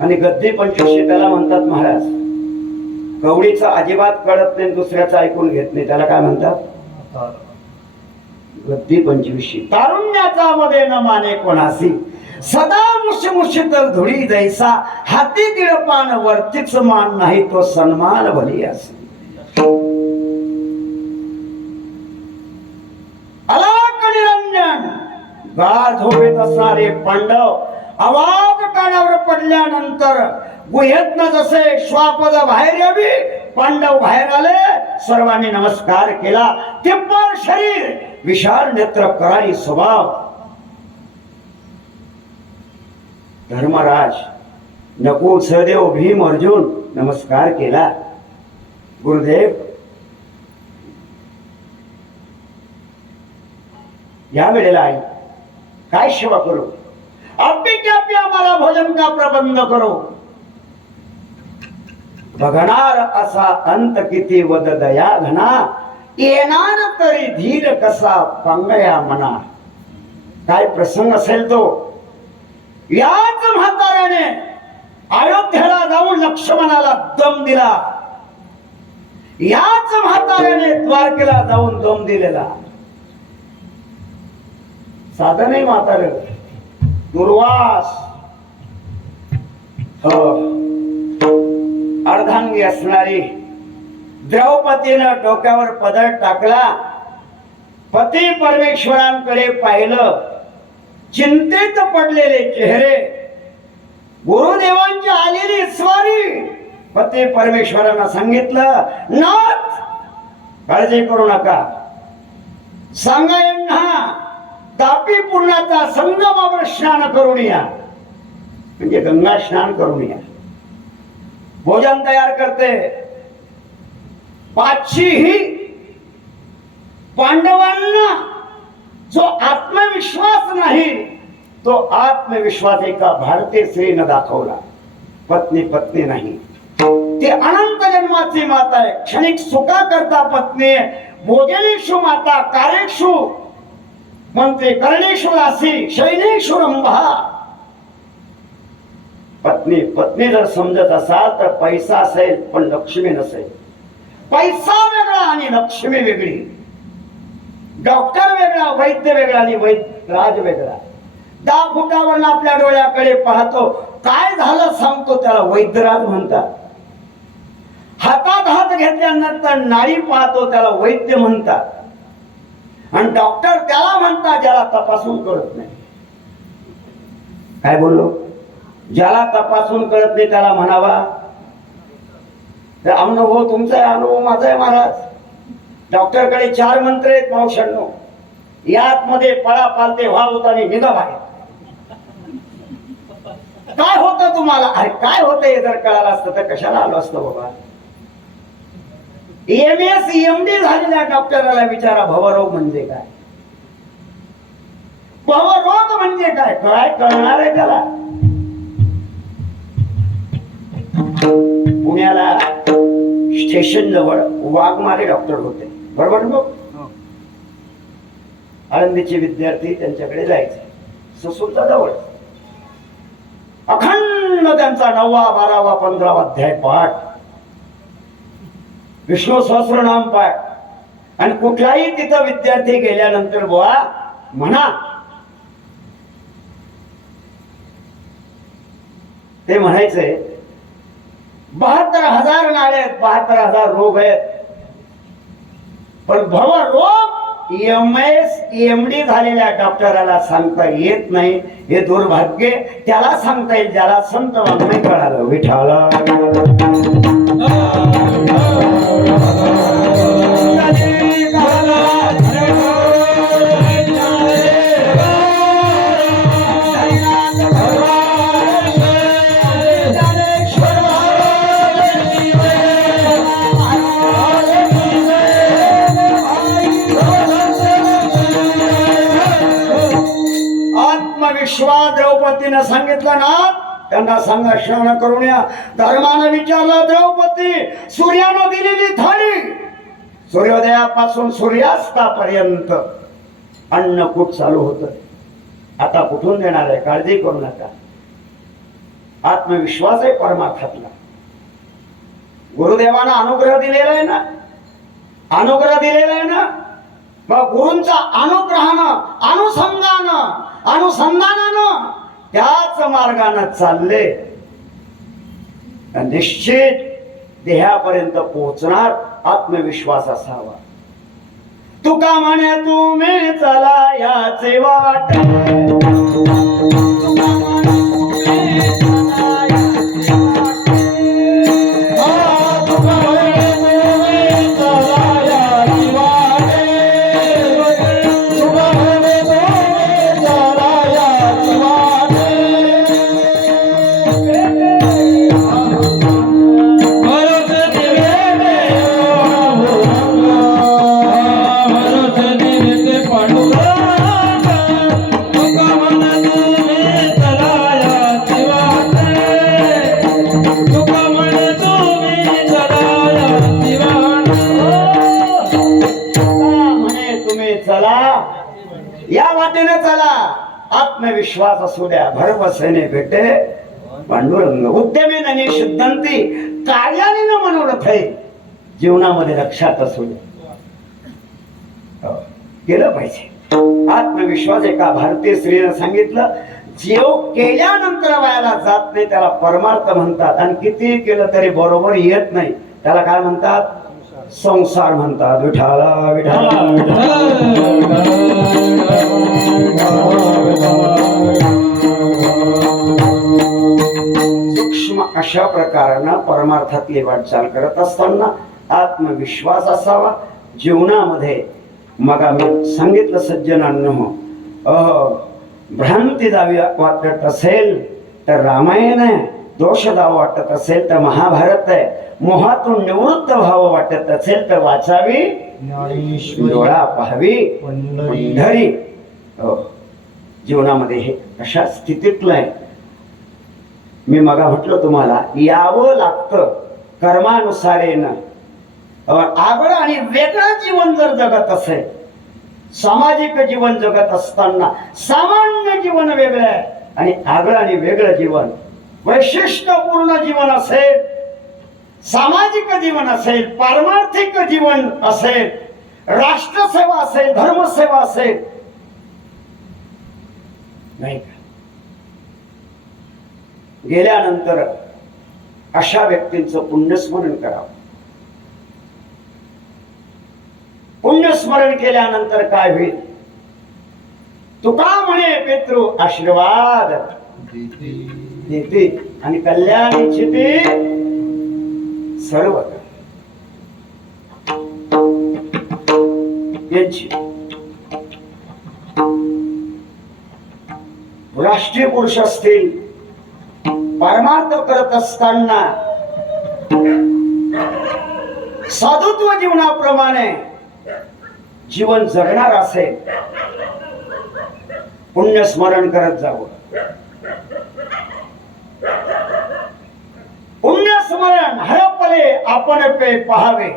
आणि गद्दी 25 त्याला म्हणतात महाराज. कवडीचं अजिबात कळत नाही, दुसऱ्याचं ऐकून घेत नाही, त्याला काय म्हणतात? गद्दी 25. तारुण्याचा मध्ये न माने कोणासी, सदा मुशी तर धुळी जैसा, हाती तिळपान वरतीच मान नाही तो सन्मान भली असे. अलाक निरंजन, गाढ झोपेत असणारे पांडव आवाज कानावर पडल्यानंतर गुहेतनं जसे श्वापद बाहेर यावी, पांडव बाहेर आले. सर्वांनी नमस्कार केला. तिप्पट शरीर, विशाल नेत्र, करारी स्वभाव. धर्मराज, नकुल, सहदेव, भीम, अर्जुन नमस्कार केला. गुरुदेव, या वेळेला आहे काय सेवा करू? अप्पी क्या आम्हाला भोजन का प्रबंध करो. बघणार असा अंत किती वद दया घना, येणार तरी धीर कसा पंगया मना. काय प्रसंग असेल तो. याच म्हाताऱ्याने अयोध्येला जाऊन लक्ष्मणाला दम दिला, याच म्हाताऱ्याने द्वारकेला जाऊन दम दिलेला. साधं नाही म्हातार, दुर्वास, अर्धांगी असणारी द्रौपदीनं डोक्यावर पदर टाकला. पती परमेश्वरांकडे पाहिलं, चिंतेत पडलेले चेहरे, गुरुदेवांची आलेली स्वारी. पती परमेश्वरांना सांगितलं, नाथ काळजी करू नका, सांगा यांना तापी पूर्णाचा संगमावर स्नान करून या, म्हणजे गंगा स्नान करून या. भोजन तयार करते. पाचही पांडवांना जो आत्मविश्वास नाही तो आत्मविश्वास एका भारतीय स्त्रीनं दाखवला. पत्नी पत्नी नाही, ती अनंत जन्माची माता आहे. क्षणिक सुखा करता पत्नी आहे. भोजनेषु माता कार्येषु म्हणते, कर्णेषु दासी शैलेषु रंभा. पत्नी पत्नी जर समजत असाल तर पैसा असेल पण लक्ष्मी नसेल. पैसा वेगळा आणि लक्ष्मी वेगळी. डॉक्टर वेगळा, वैद्य वेगळा आणि राज वेगळा. 10 फुटावरून आपल्या डोळ्याकडे पाहतो, काय झालं सांगतो त्याला वैद्यराज म्हणतात. हातात हात घेतल्यानंतर नाडी पाहतो त्याला वैद्य म्हणतात. आणि डॉक्टर त्याला म्हणतात ज्याला तपासून कळत नाही. काय बोललो? ज्याला तपासून कळत नाही त्याला म्हणावा. अनुभव तुमचा आहे, अनुभव माझा आहे महाराज. डॉक्टरकडे 4 मंत्र आहेत मावशांनो. यात मध्ये पळा पालते व्हा होता आणि निघा बाहेर. काय होतं तुम्हाला? अरे काय होतं हे जर कळालं असतं तर कशाला आलो असतो बाबा. एमएस एमडी झालेल्या डॉक्टराला विचारा भवरोग म्हणजे काय, भवरोग म्हणजे काय, काय कळणार आहे त्याला. पुण्याला स्टेशन जवळ वाघमारे डॉक्टर होते, बरोबर ना? आळंदीचे विद्यार्थी त्यांच्याकडे जायचे. ससूरचा जवळ. अखंड त्यांचा 9वा 12वा 15वा अध्याय पाठ, विष्णू सहस्रनाम पाठ. आणि कुठलाही तिथं विद्यार्थी गेल्यानंतर बुवा म्हणा, ते म्हणायचे 72,000 नाडे आहेत, 72,000 रोग आहेत, पण भव रोग एमएस एमडी झालेल्या डॉक्टराला सांगता येत नाही. हे दुर्भाग्य. त्याला सांगता येईल ज्याला संत वाङ्मय कळालं. विठाला विश्वा द्रौपदीनं सांगितलं ना, त्यांना सांगा स्नान करून या. धर्मानं विचारलं, द्रौपदी सूर्यानं दिलेली थाळी, सूर्योदयापासून सूर्यास्तापर्यंत अन्नकूट चालू होत, आता कुठून देणार आहे? काळजी करू नका. आत्मविश्वास आहे परमार्थातला. गुरुदेवानं अनुग्रह दिलेला आहे ना, अनुग्रह दिलेला आहे ना. मग गुरूंचा अनुग्रहानं, अनुसंधानानं त्याच मार्गाने चालले निश्चित देहापर्यंत पोहोचणार. आत्मविश्वास असावा. तुका म्हणे तुम्ही चला याचे वाट, या वाटेने चला. आत्मविश्वास असू द्या, भरवसेने भेटे पांडुरंग. उद्यमेने शुद्धंती, कार्याने न मनोरथ आहे. जीवनामध्ये लक्षात असू द्या, केलं पाहिजे. आत्मविश्वास एका भारतीय स्त्रीने सांगितलं, जेव केल्यानंतर वायाला जात नाही त्याला परमार्थ म्हणतात. आणि किती केलं तरी बरोबर येत नाही त्याला काय म्हणतात? संसार म्हणतात. विठाला विठाला विठाला प्रकारानं परमार्थातली वाटचाल करत असताना आत्मविश्वास असावा जीवनामध्ये. मग आम्ही सांगितलं सज्जनांनो, भ्रांती जावी वाटत असेल तर रामायण आहे, दोष जावं वाटत असेल तर महाभारत आहे, मोहातून निवृत्त व्हावं वाटत असेल तर वाचावी डोळा पाहावी पंढरी. जीवनामध्ये हे अशा स्थितीतलं आहे. मी मगा म्हटलं तुम्हाला, यावं लागतं कर्मानुसारेनं. आगळं आणि वेगळं जीवन जर जगत असेल, सामाजिक जीवन जगत असताना सामान्य जीवन वेगळं आहे आणि आगळं आणि वेगळं जीवन, वैशिष्ट्यपूर्ण जीवन असेल, सामाजिक जीवन असेल, पारमार्थिक जीवन असेल, राष्ट्रसेवा असेल, धर्मसेवा असेल, नाही का? गेल्यानंतर अशा व्यक्तींचं पुण्यस्मरण करावं. पुण्यस्मरण केल्यानंतर काय होईल? तुका म्हणे पितृ आशीर्वाद देते आणि कल्याण इच्छिते सर्व यांची. राष्ट्रीय पुरुष असतील, परमार्थ करत असताना साधुत्व जीवनाप्रमाणे जीवन जगणार असेल, पुण्यस्मरण करत जावं. पुण्यस्मरण हरपले आपण पे पहावे,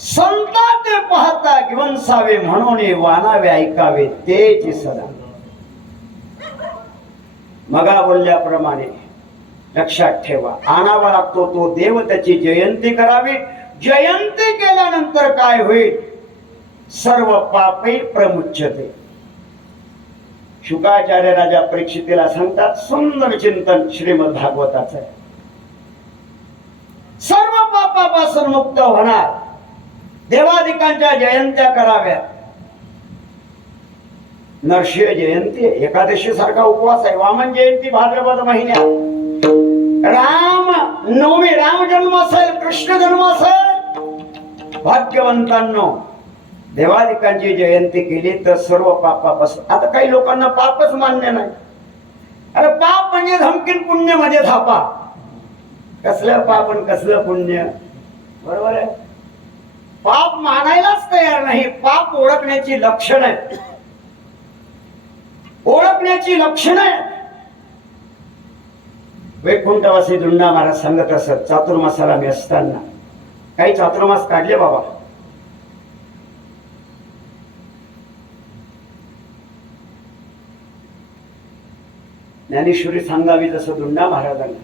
संता ते पाहता गिवंसावे, म्हणून वानावे ऐकावे तेची सदा. मगा बोलल्याप्रमाणे लक्षात ठेवा, आणावा लागतो तो देव, त्याची जयंती करावी. जयंती केल्यानंतर काय होईल? सर्व पापे प्रमुच्यते. शुकाचार्य राजा परीक्षितीला सांगतात, सुंदर चिंतन श्रीमद भागवताचं आहे. सर्व पापापासून मुक्त होणार. देवादिकांच्या जयंत्या कराव्या. नरसिंह जयंती, एकादशी सारखा उपवास आहे. वामन जयंती भाद्रपद महिन्यात. राम नवमी, राम जन्म असेल, कृष्ण जन्म असेल, भाग्यवंतांनो देवादिकांची जयंती केली तर सर्व पापापासून. आता काही लोकांना पापच मान्य नाही. अरे पाप म्हणजे धमकीन, पुण्य म्हणजे थापा. कसलं पाप आणि कसलं पुण्य? बरोबर आहे. पाप मानायलाच तयार नाही. पाप ओळखण्याची लक्षण आहे, ओळखण्याची लक्षण आहे. वैकुंठवासी दुंडा महाराज सांगत असत, चातुर्मासाला मी असताना काही चातुर्मास काढले बाबा. ज्ञानेश्वरी सांगावी जसं दुंडा महाराजांना.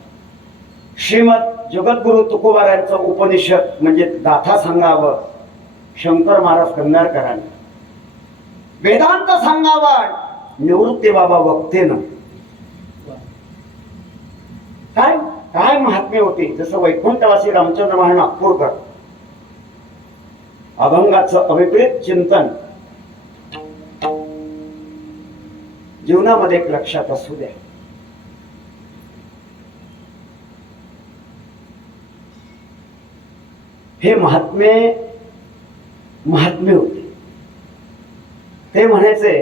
श्रीमद जगद्गुरु तुकोबारांचं उपनिषद म्हणजे गाथा सांगावं शंकर महाराज कंधारकरांनी. वेदांत सांगावा निवृत्ती बाबा वक्तेनं. काय काय महात्म्य होते. जसं वैकुंठवासी रामचंद्र महाराज नागपूरकर. अभंगाचं अविपरीत चिंतन जीवनामध्ये एक लक्षात असू द्या. हे महात्मे होते. ते म्हणायचे,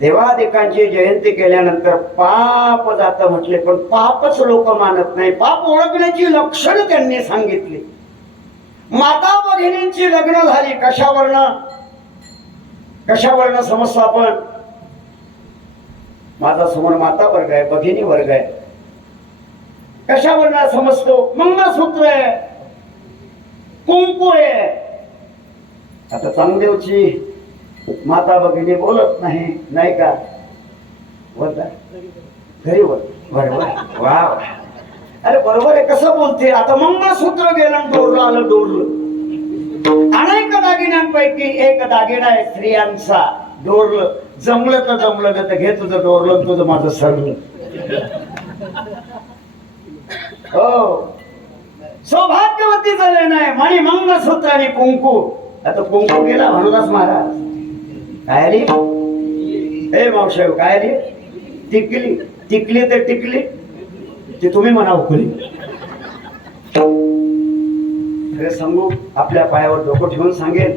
देवादिकांची जयंती केल्यानंतर पाप जातं म्हटले, पण पापच लोक मानत नाही. पाप ओळखण्याची लक्षणं त्यांनी सांगितली. माता भगिनींची लग्न झाली, कशावरनं समजतो आपण? माझा समोर माता वर्ग आहे, भगिनी वर्ग आहे. कशावरनं समजतो? मंगळसूत्र आहे, कुंकू आहे. आता चांगदेवची माता भगिनी बोलत नाही का? बोलता घरी बोल. बरोबर, वा. अरे बरोबर आहे. कसं बोलते? आता मंगळसूत्र गेलं, डोरलं आलं, डोरलं. अनेक दागिन्यांपैकी एक दागिना आहे स्त्रियांचा, डोरलं. जमलं तर जमलं, तर घे तुझं डोरलं, तुझं माझं सरलं. हो, सौभाग्यवती झाले नाही म्हणे मंगळसूत्र आणि कुंकू. आता कुंकू गेला म्हणूनच महाराज काय आली? ए मावसाहेब काय आली? टिकली. टिकली तर टिकली, ती तुम्ही म्हणा उकली. खरं सांगू आपल्या पायावर डोकं ठेवून सांगेल,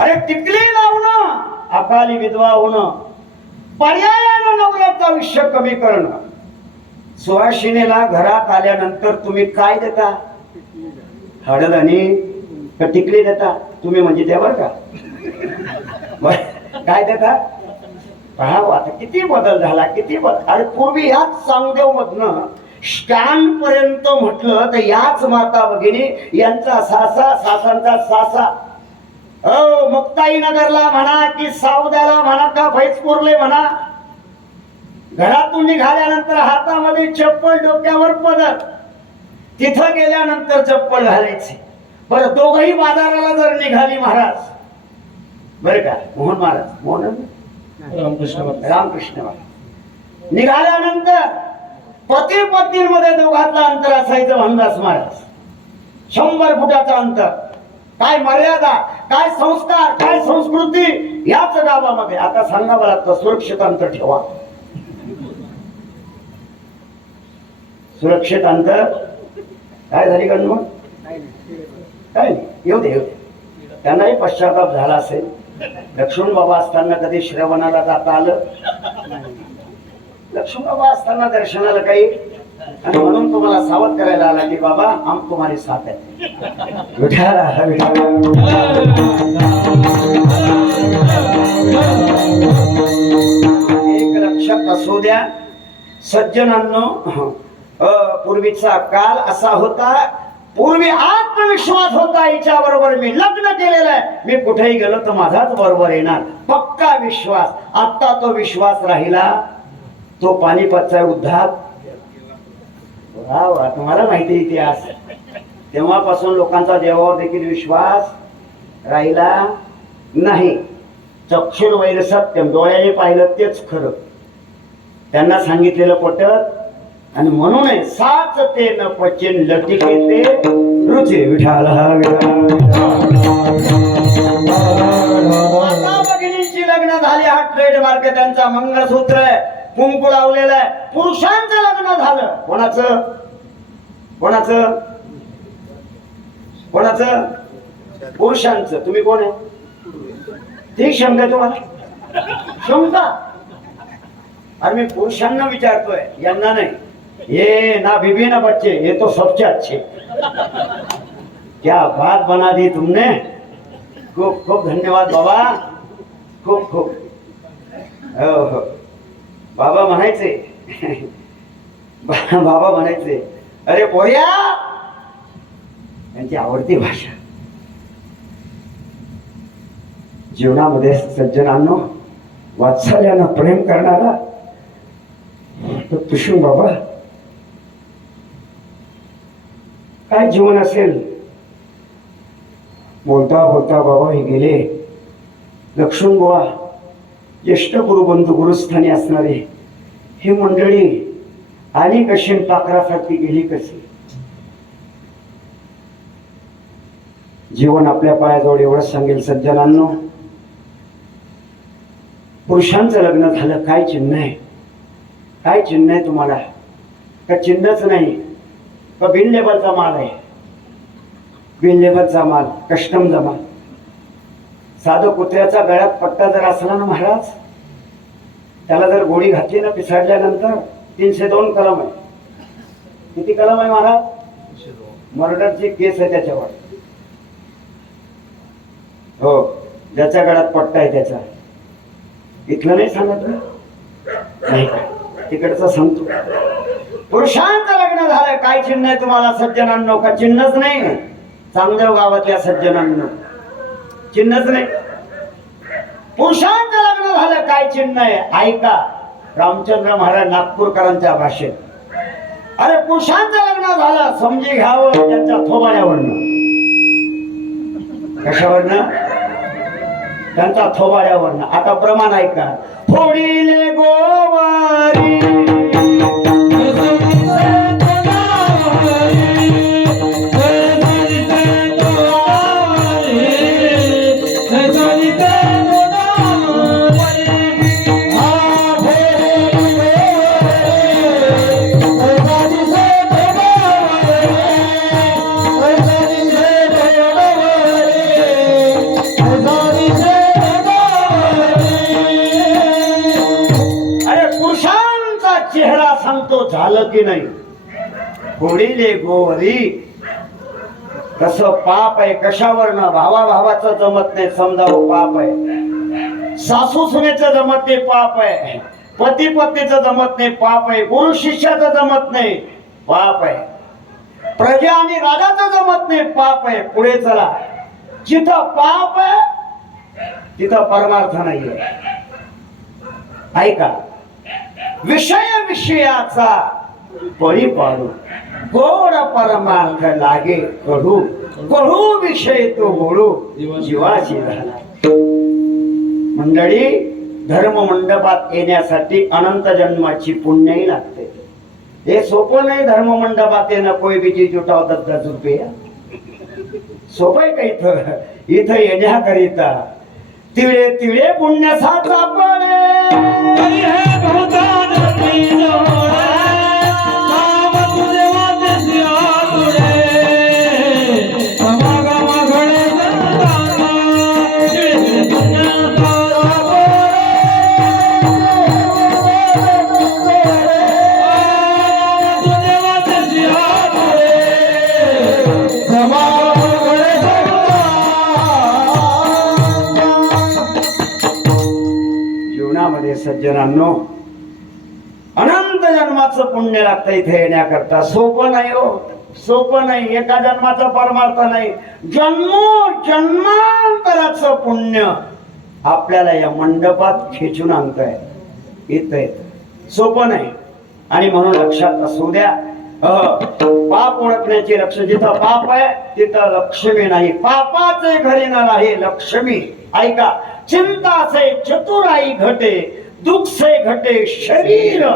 अरे टिकली लावणं, अकाली विधवा होणं, पर्यायानं नवऱ्याचं आयुष्य कमी करणं. सुवासिनीला घरात आल्यानंतर तुम्ही काय देता? हळद आणि टिकली देता. तुम्ही म्हणजे द्या बरं का. काय देता? पहा आता किती बदल झाला, किती बदल. अरे पूर्वी याच चांगदेव मधनं स्टँड पर्यंत म्हटलं तर याच माता भगिनी यांचा सासा, सासांचा सासा, मुक्ताई नगरला म्हणा की सावद्याला म्हणा का फैजपूरले म्हणा, घरातून निघाल्यानंतर हातामध्ये चप्पल, डोक्यावर पदर, तिथं गेल्यानंतर चप्पल घालायची. बरं दोघही बाजाराला जर निघाली महाराज, बरं का मोहन महाराज, मोहन रामकृष्ण महाराज, निघाल्यानंतर पती पत्नीमध्ये दोघांचं अंतर असायचं. म्हणदास महाराज 100 फुटाचं अंतर. काय मर्यादा, काय संस्कार, काय संस्कृती याच गावामध्ये. आता सांगावं लागतं सुरक्षित अंतर ठेवा. सुरक्षित अंतर काय झाली का मग? काय नाही, येऊ दे येऊ दे. त्यांनाही पश्चाताप झाला असेल. लक्ष्मण बाबा असताना कधी श्रवणाला जाता आलं? लक्ष्मण बाबा असताना दर्शनाला काही, आणि म्हणून तुम्हाला सावध करायला आला की बाबा हम तुम्हारी साथ है. विठाला विठाला. एक लक्षात असू द्या सज्जनांनो, पूर्वीचा काल असा होता, पूर्वी आत्मविश्वास होता हिच्या बरोबर मी लग्न केलेलं आहे, मी कुठेही गेलो तर माझाच बरोबर येणार, पक्का विश्वास. आता तो विश्वास राहिला, तो पानिपतचा उद्धार. वा वा, तुम्हाला माहिती इतिहास. तेव्हापासून लोकांचा देवावर देखील विश्वास राहिला नाही. चक्षुर वैर सत्यम, डोळ्याने पाहिलं तेच खरं, त्यांना सांगितलेलं पटत. आणि म्हणून साच ते न पचेन लटिके ते रुचे. विठाला माता भगिनींची लग्न झाली, हा ट्रेडमार्क त्यांचा. मंगळसूत्र आहे, कुंकू लावलेलं आहे. पुरुषांचं लग्न झालं. कोणाचं कोणाचं कोणाचं? पुरुषांचं. तुम्ही कोण आहे? ती शंका तुम्हाला? शंका? अरे मी पुरुषांना विचारतोय, यांना नाही. ये ना बीबी ना बच्चे, ये तो सबसे अच्छे. क्या बात बना दी तुमने. खूप खूप धन्यवाद बाबा, खूप खूप. हो हो, बाबा म्हणायचे, बाबा म्हणायचे, अरे पोऱ्या, त्यांची आवडती भाषा. जीवनामध्ये सज्जनांनो वात्सल्यानं प्रेम करणारा तो कुसुम बाबा, काय जीवन असेल. बोलता बोलता बाबा हे गेले. लक्ष्मण बुवा, ज्येष्ठ गुरुबंधू, गुरुस्थानी असणारे ही मंडळी आली कशी, पाखरासारखी गेली कशी. जीवन आपल्या पायाजवळ एवढंच सांगेल सज्जनांनो, पुरुषांचं लग्न झालं, काय चिन्ह आहे? काय चिन्ह आहे तुम्हाला? का चिन्हच नाही, का बिन लेबलचा माल आहे? बिन लेबलचा माल, कस्टम जमा. साधं कुत्र्याचा गळ्यात पट्टा जर असला ना महाराज, त्याला जर गोळी घातली ना पिसाडल्यानंतर 302 कलम आहे. किती कलम आहे महाराज? मर्डरची केस आहे त्याच्यावर. हो, ज्याच्या गळ्यात पट्टा आहे त्याचा. इथलं नाही सांगत नाही, तिकडचं सांगतो. पुरुषांचं लग्न झालं, काय चिन्ह आहे तुम्हाला सज्जनांनो? का चिन्हच नाही? चांगदेव गावातल्या सज्जनांनो चिन्हच नाही. पुरुषांचं लग्न झालं, काय चिन्ह आहे? ऐका रामचंद्र महाराज नागपूरकरांच्या भाषेत. अरे पुरुषांचं लग्न झालं, समजी घ्यावं त्यांच्या थोबाड्यावरनं. कशावरनं? त्यांचा थोबाड्यावरनं. आता प्रमाण ऐका. फोडीले गोवारी चेहरा सांगतो झालं की नाही. गोडीले गोवरी कसं पाप आहे, कशावरनं भावा भावाचं जमत नाही समजावं पाप आहे, सासू सुनेचं जमत नाही पाप आहे, पती पत्नीचं जमत नाही पाप आहे, गुरु शिष्याचं जमत नाही पाप आहे, प्रजा आणि राजाचं जमत नाही पाप आहे. पुढे चला, जिथं पाप आहे तिथं परमार्थ नाहीये. ऐका, विषय विषयाचा बळी पाडू गोड परमार्थ लागे कडू, कडू विषय तो बोलू जीवाची झाला. मंडळी, धर्म मंडपात येण्यासाठी अनंत जन्माची पुण्यही लागते. हे सोपं नाही. धर्म मंडपात येणं कोई बीजी जुटाव 10 रुपया सोपं आहे का? इथं येण्याकरिता तिळे तिळे पुण्य साचा सज्जनांनो, अनंत जन्माचं पुण्य लागतं इथे येण्याकरता. सोपं नाही हो, सोपं नाही. एका जन्माचा परमार्थ नाही, जन्मांतराचं पुण्य आपल्याला या मंडपात खेचून आणतंय. इथे सोपं नाही. आणि म्हणून लक्षात असू द्या, पाप ओळखण्याची लक्ष. जिथं पाप आहे तिथं लक्ष्मी नाही. पापाचे घरी न राही लक्ष्मी. ऐका, चिंता से चतुराई घटे, दुख से घटे शरीर,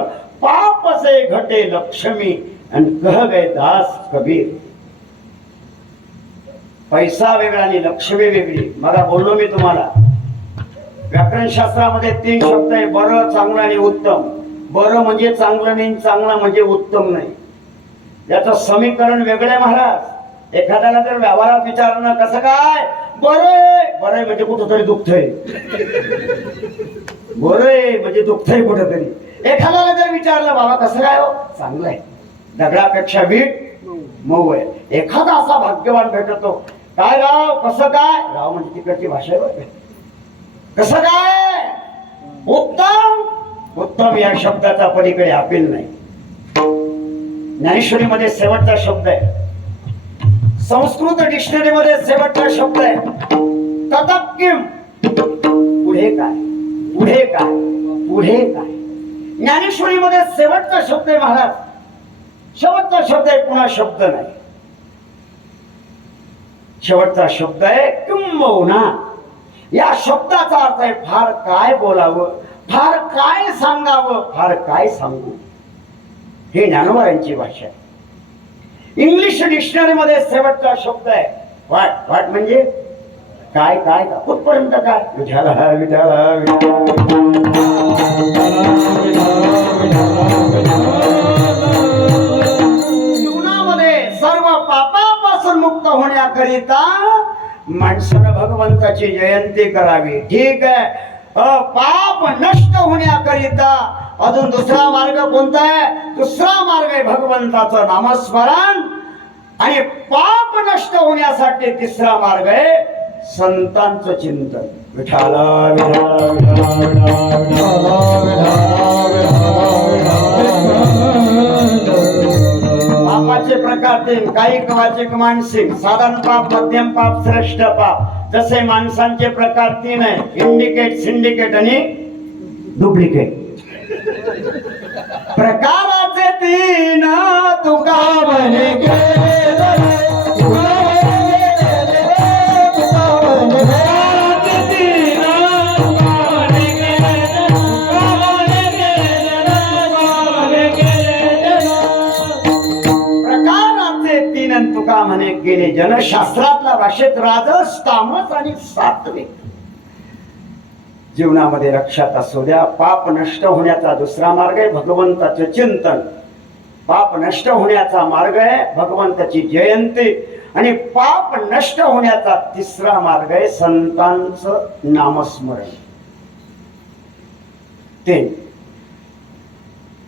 पाप से घटे लक्ष्मी. आणि कह गए दास कबीर, पैसा वेगळा आणि लक्ष्मी वेगळी. मला बोललो मी तुम्हाला, व्याकरण शास्त्रामध्ये 3 शब्द आहे: बरं, चांगलं आणि उत्तम. बरं म्हणजे चांगलं नाही, चांगलं म्हणजे उत्तम नाही. याचं समीकरण वेगळं आहे महाराज. एखाद्याला जर व्यवहारात विचारणं कसं काय, बरं बरं म्हणजे कुठंतरी दुखतंय, बरं म्हणजे दुखतंय कुठंतरी. एखाद्याला जर विचारलं बाबा कसं काय हो, चांगलं आहे, दगडापेक्षा वीट मऊ आहे. एखादा असा भाग्यवान भेटतो, काय राव कसं काय, राव म्हणजे तिकडची भाषा आहे, कसं काय, उत्तम. उत्तम या शब्दाचा पलीकडे अपील नाही. ज्ञानेश्वरी मध्ये शेवटचा शब्द आहे, संस्कृत डिक्शनरी मध्ये शेवटचा शब्द आहे ततः किम. पुढे काय, पुढे काय, पुढे काय. ज्ञानेश्वरी मध्ये शेवटचा शब्द आहे महाराज, शेवटचा शब्द आहे, पुन्हा शब्द नाही. शेवटचा शब्द आहे किंबहुना. या शब्दाचा अर्थ आहे फार काय बोलावं, फार काय सांगावं, फार काय सांगू. हे ज्ञानोबांची भाषा आहे. इंग्लिश डिक्शनरी मध्ये शेवटचा शब्द आहे वाट. वाट म्हणजे काय, काय का, कुठपर्यंत काय, विठाला विठाला जीवनामध्ये सर्व पापापासून मुक्त होण्याकरिता माणसानं भगवंताची जयंती करावी. ठीक आहे, पाप नष्ट होण्याकरिता अजून दुसरा मार्ग कोणता आहे? दुसरा मार्ग आहे भगवंताचं नामस्मरण. आणि पाप नष्ट होण्यासाठी तिसरा मार्ग आहे संतांचं चिंतन. विठाला पापाचे प्रकार 3: कायिक, वाचिक, मानसिक. साधारण पाप, मध्यम पाप, श्रेष्ठ पाप. जसे माणसांचे प्रकार 3 आहे: इंडिकेट, सिंडिकेट आणि डुप्लिकेट. प्रकाराचे 3 तुका म्हणे तुका म्हणे गेले. जनशास्त्रातल्या भाषेत राजस, तामस आणि सात्विक. जीवनामध्ये लक्षात असू द्या, पाप नष्ट होण्याचा दुसरा मार्ग आहे भगवंताचे चिंतन. पाप नष्ट होण्याचा मार्ग आहे भगवंताची जयंती. आणि पाप नष्ट होण्याचा तिसरा मार्ग आहे संतांचं नामस्मरण. 3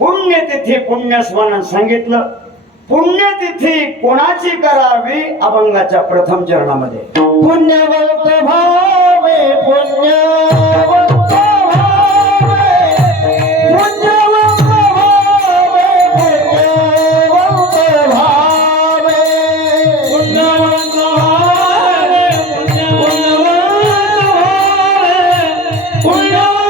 पुण्य पुण्यतिथी पुण्यस्मरण सांगितलं. पुण्यतिथी कोणाची करावी अभंगाच्या प्रथम चरणामध्ये. पुण्यवंत भावे पुण्यवंत भावे पुण्यवंत भावे पुण्यवंत भावे पुण्यवंत भावे पुण्यवंत भावे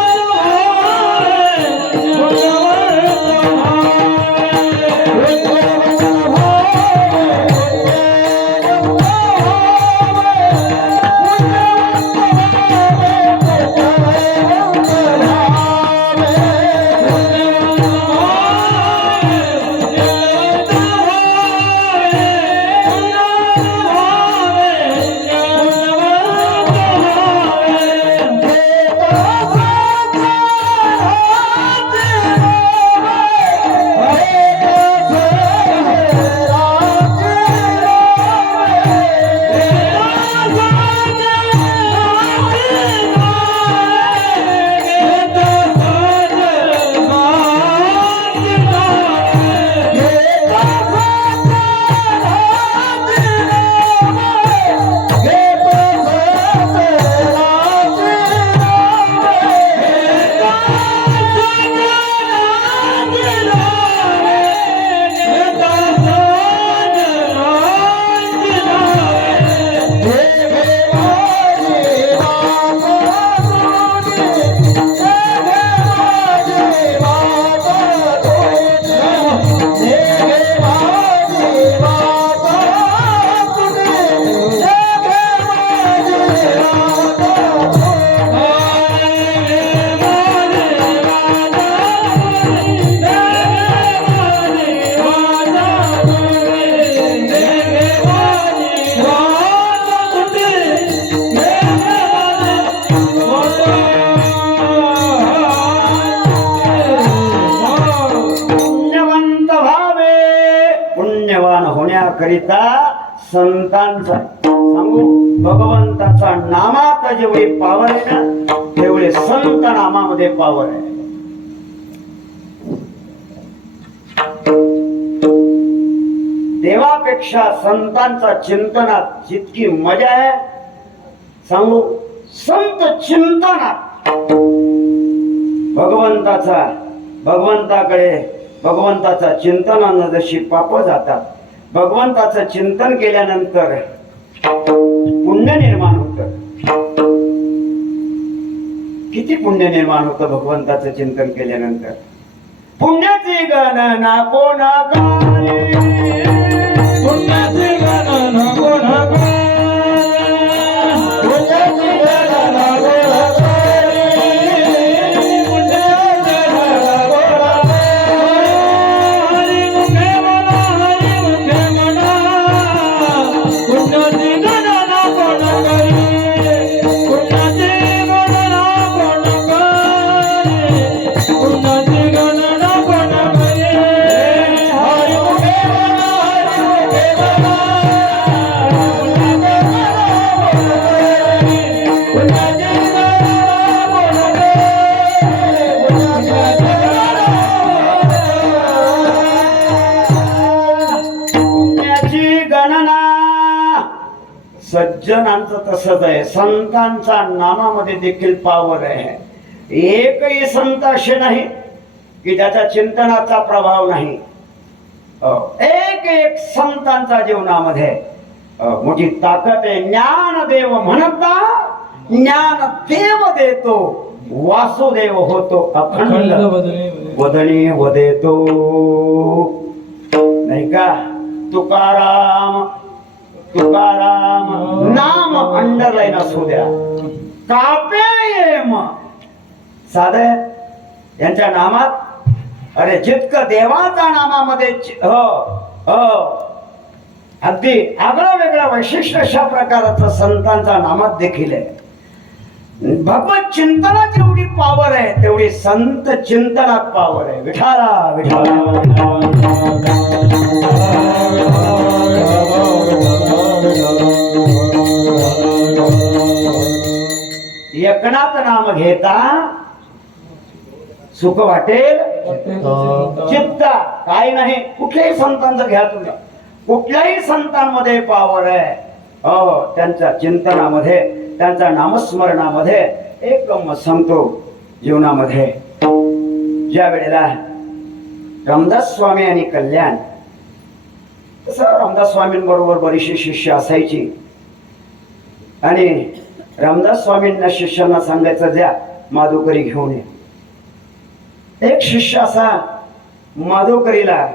करिता संतांचा सांगू भगवंताचा नामात जेवढी पावर आहे ना तेवढे संत नामामध्ये पावर आहे. देवापेक्षा संतांचा चिंतनात जितकी मजा आहे सांगू संत चिंतनात भगवंताचा चिंतनानं जशी पाप जातात भगवंताचं चिंतन केल्यानंतर पुण्य निर्माण होतं. किती पुण्य निर्माण होतं भगवंताचं चिंतन केल्यानंतर. पुण्याची गणना कोणा करी पुण्याची गणना कोणा सज्जनांचं तसंच आहे. संतांचा नामामध्ये देखील पावर आहे. एकही संत असे नाही की ज्याच्या चिंतनाचा प्रभाव नाही. एक एक संतांच्या जीवनामध्ये मोठी ताकद आहे. ज्ञानदेव म्हणता ज्ञान देव देतो वासुदेव होतो अखंड वदनी वदेतो नाही का. तुकाराम नाम अंडरलाईन असू द्या. काप्यायम साधे यांच्या नामात अरे जितकं देवाच्या नामामध्ये अगदी आगळा वेगळा वैशिष्ट्य अशा प्रकारचं संतांच्या नामात देखील आहे. भगवत चिंतनात जेवढी पावर आहे तेवढी संत चिंतनात पावर आहे. विठाला विठाला एकनाथ नाम घेता सुख वाटेल चित्ता काही नाही. कुठल्याही संतांचं घ्या तुम्ही, कुठल्याही संतांमध्ये पावर आहे. त्यांच्या चिंतनामध्ये, त्यांच्या नामस्मरणामध्ये एक गंमत सांगतो. जीवनामध्ये ज्या वेळेला रामदास स्वामी आणि कल्याण, तसं रामदास स्वामींबरोबर बरीचशी शिष्य असायची आणि रामदास स्वामींना शिष्यांना सांगायचं, द्या माधुकरी घेऊन ये. एक शिष्य असा माधुकरीला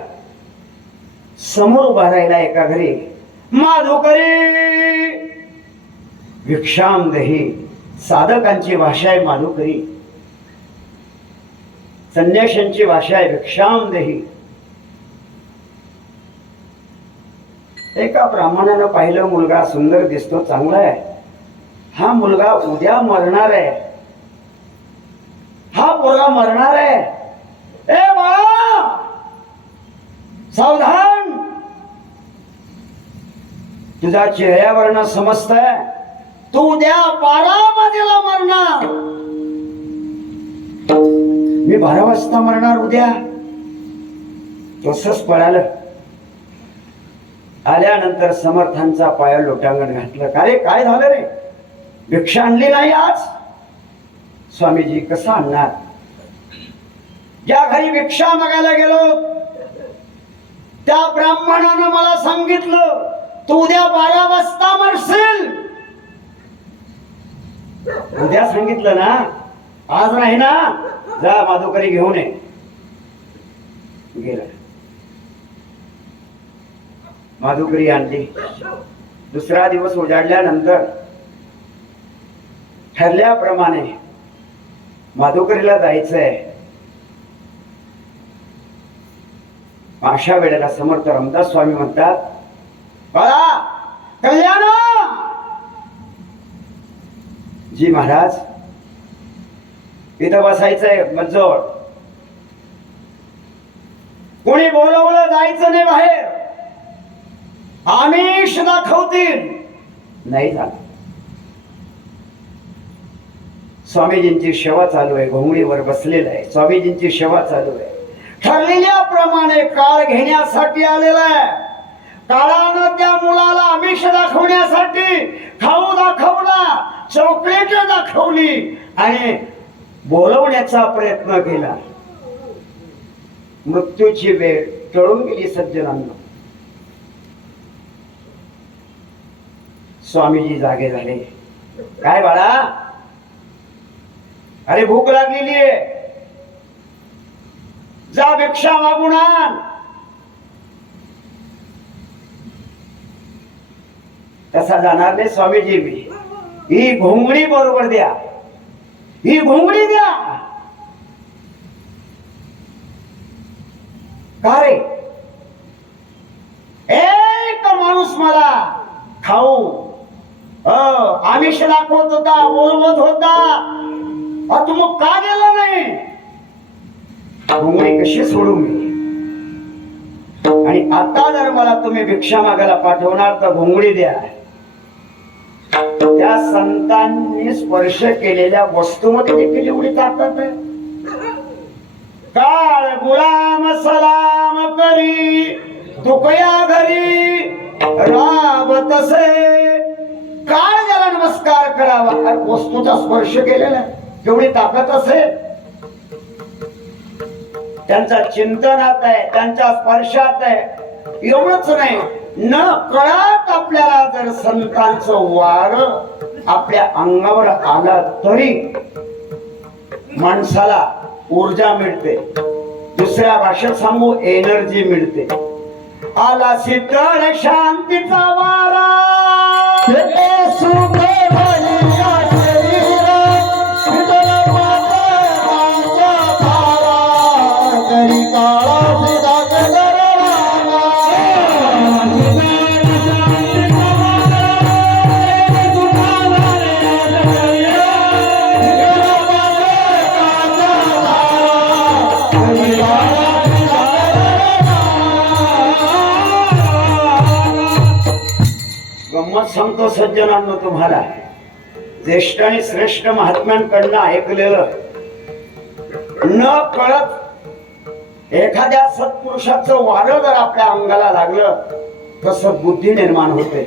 समोर उभा राहिला एका घरी. माधुकरी भिक्षाम देही. साधकांची भाषा आहे माधुकरी, संन्याशांची भाषा आहे भिक्षाम देही. एका ब्राह्मणानं पाहिलं, मुलगा सुंदर दिसतो, चांगला आहे, हा मुलगा उद्या मरणार आहे, हा पोरगा मरणार आहे. ए बाळा सावधान, तुझ्या चेहऱ्यावरनं समजतंय तू उद्या 12 वाजेला मरणार. मी 12 वाजता मरणार उद्या. तसंच पळालं. आल्यानंतर समर्थांचा पाया लोटांगण घातलं. का रे, काय झालं रे, भिक्षा आणली नाही आज? स्वामीजी, कसं आणणार? ज्या घरी भिक्षा मागायला गेलो त्या ब्राह्मणानं मला सांगितलं तू उद्या 12 वाजता मरशील. उद्या सांगितलं ना, आज नाही ना. जा माधुकरी घेऊन ये. गेला, माधुकरी आणली. दुसरा दिवस उजाडल्यानंतर ठरल्याप्रमाणे माधुकरीला जायचंय. अशा वेळेला समर्थ रामदास स्वामी म्हणतात, बाळा कल्याण. जी महाराज, इथं बसायचंय मजजवळ. कोणी बोलवलं जायचं नाही बाहेर. आमिष दाखवतील. नाही झालं. स्वामीजींची सेवा चालू आहे. घोंगडीवर बसलेला आहे. स्वामीजींची सेवा चालू आहे. ठरलेल्याप्रमाणे काळ घेण्यासाठी आलेला आहे. काळानं त्या मुलाला आमिष दाखवण्यासाठी खाऊ दाखवला, चॉकलेट दाखवली आणि बोलवण्याचा प्रयत्न केला. मृत्यूची वेळ टळून गेली सज्जनांना. स्वामीजी जागे झाले. काय बाळा, अरे भूक लागलेली आहे, जा भिक्षा मागून आण. तसा जाणार नाही स्वामीजी. मी ही घोंगडी बरोबर द्या, ही घोंगडी द्या. का रे, एक माणूस मला खाऊ आमिष दाखवत होता, बोलवत होता, तू मग का गेला नाही? घोंगडी कशी सोडू मी? आणि आता जर मला तुम्ही भिक्षा मागायला पाठवणार तर घोंगडी द्या. त्या संतांनी स्पर्श केलेल्या वस्तूमध्ये देखील एवढी ताकद आहे. काळ गुलाम सलाम करी तुकया घरी राब तसे. काळ ज्याला नमस्कार करावा, वस्तूचा स्पर्श केलेला आहे, केवढी ताकद असेल. त्यांच्या चिंतनात आहे, त्यांच्या स्पर्शात आहे. एवढंच नाही, न कळत आपल्याला जर संतांचं वार आपल्या अंगावर आला तरी माणसाला ऊर्जा मिळते. दुसऱ्या भाषेत सांगू, एनर्जी मिळते. आला शीतळ शांतीचा वारा, सुख गंमत सांगतो सज्जनांनो तुम्हाला. ज्येष्ठ आणि श्रेष्ठ महात्म्यांकडनं ऐकलेलं, न कळत एखाद्या सत्पुरुषाचं वारं जर आपल्या अंगाला लागलं तसं बुद्धी निर्माण होते.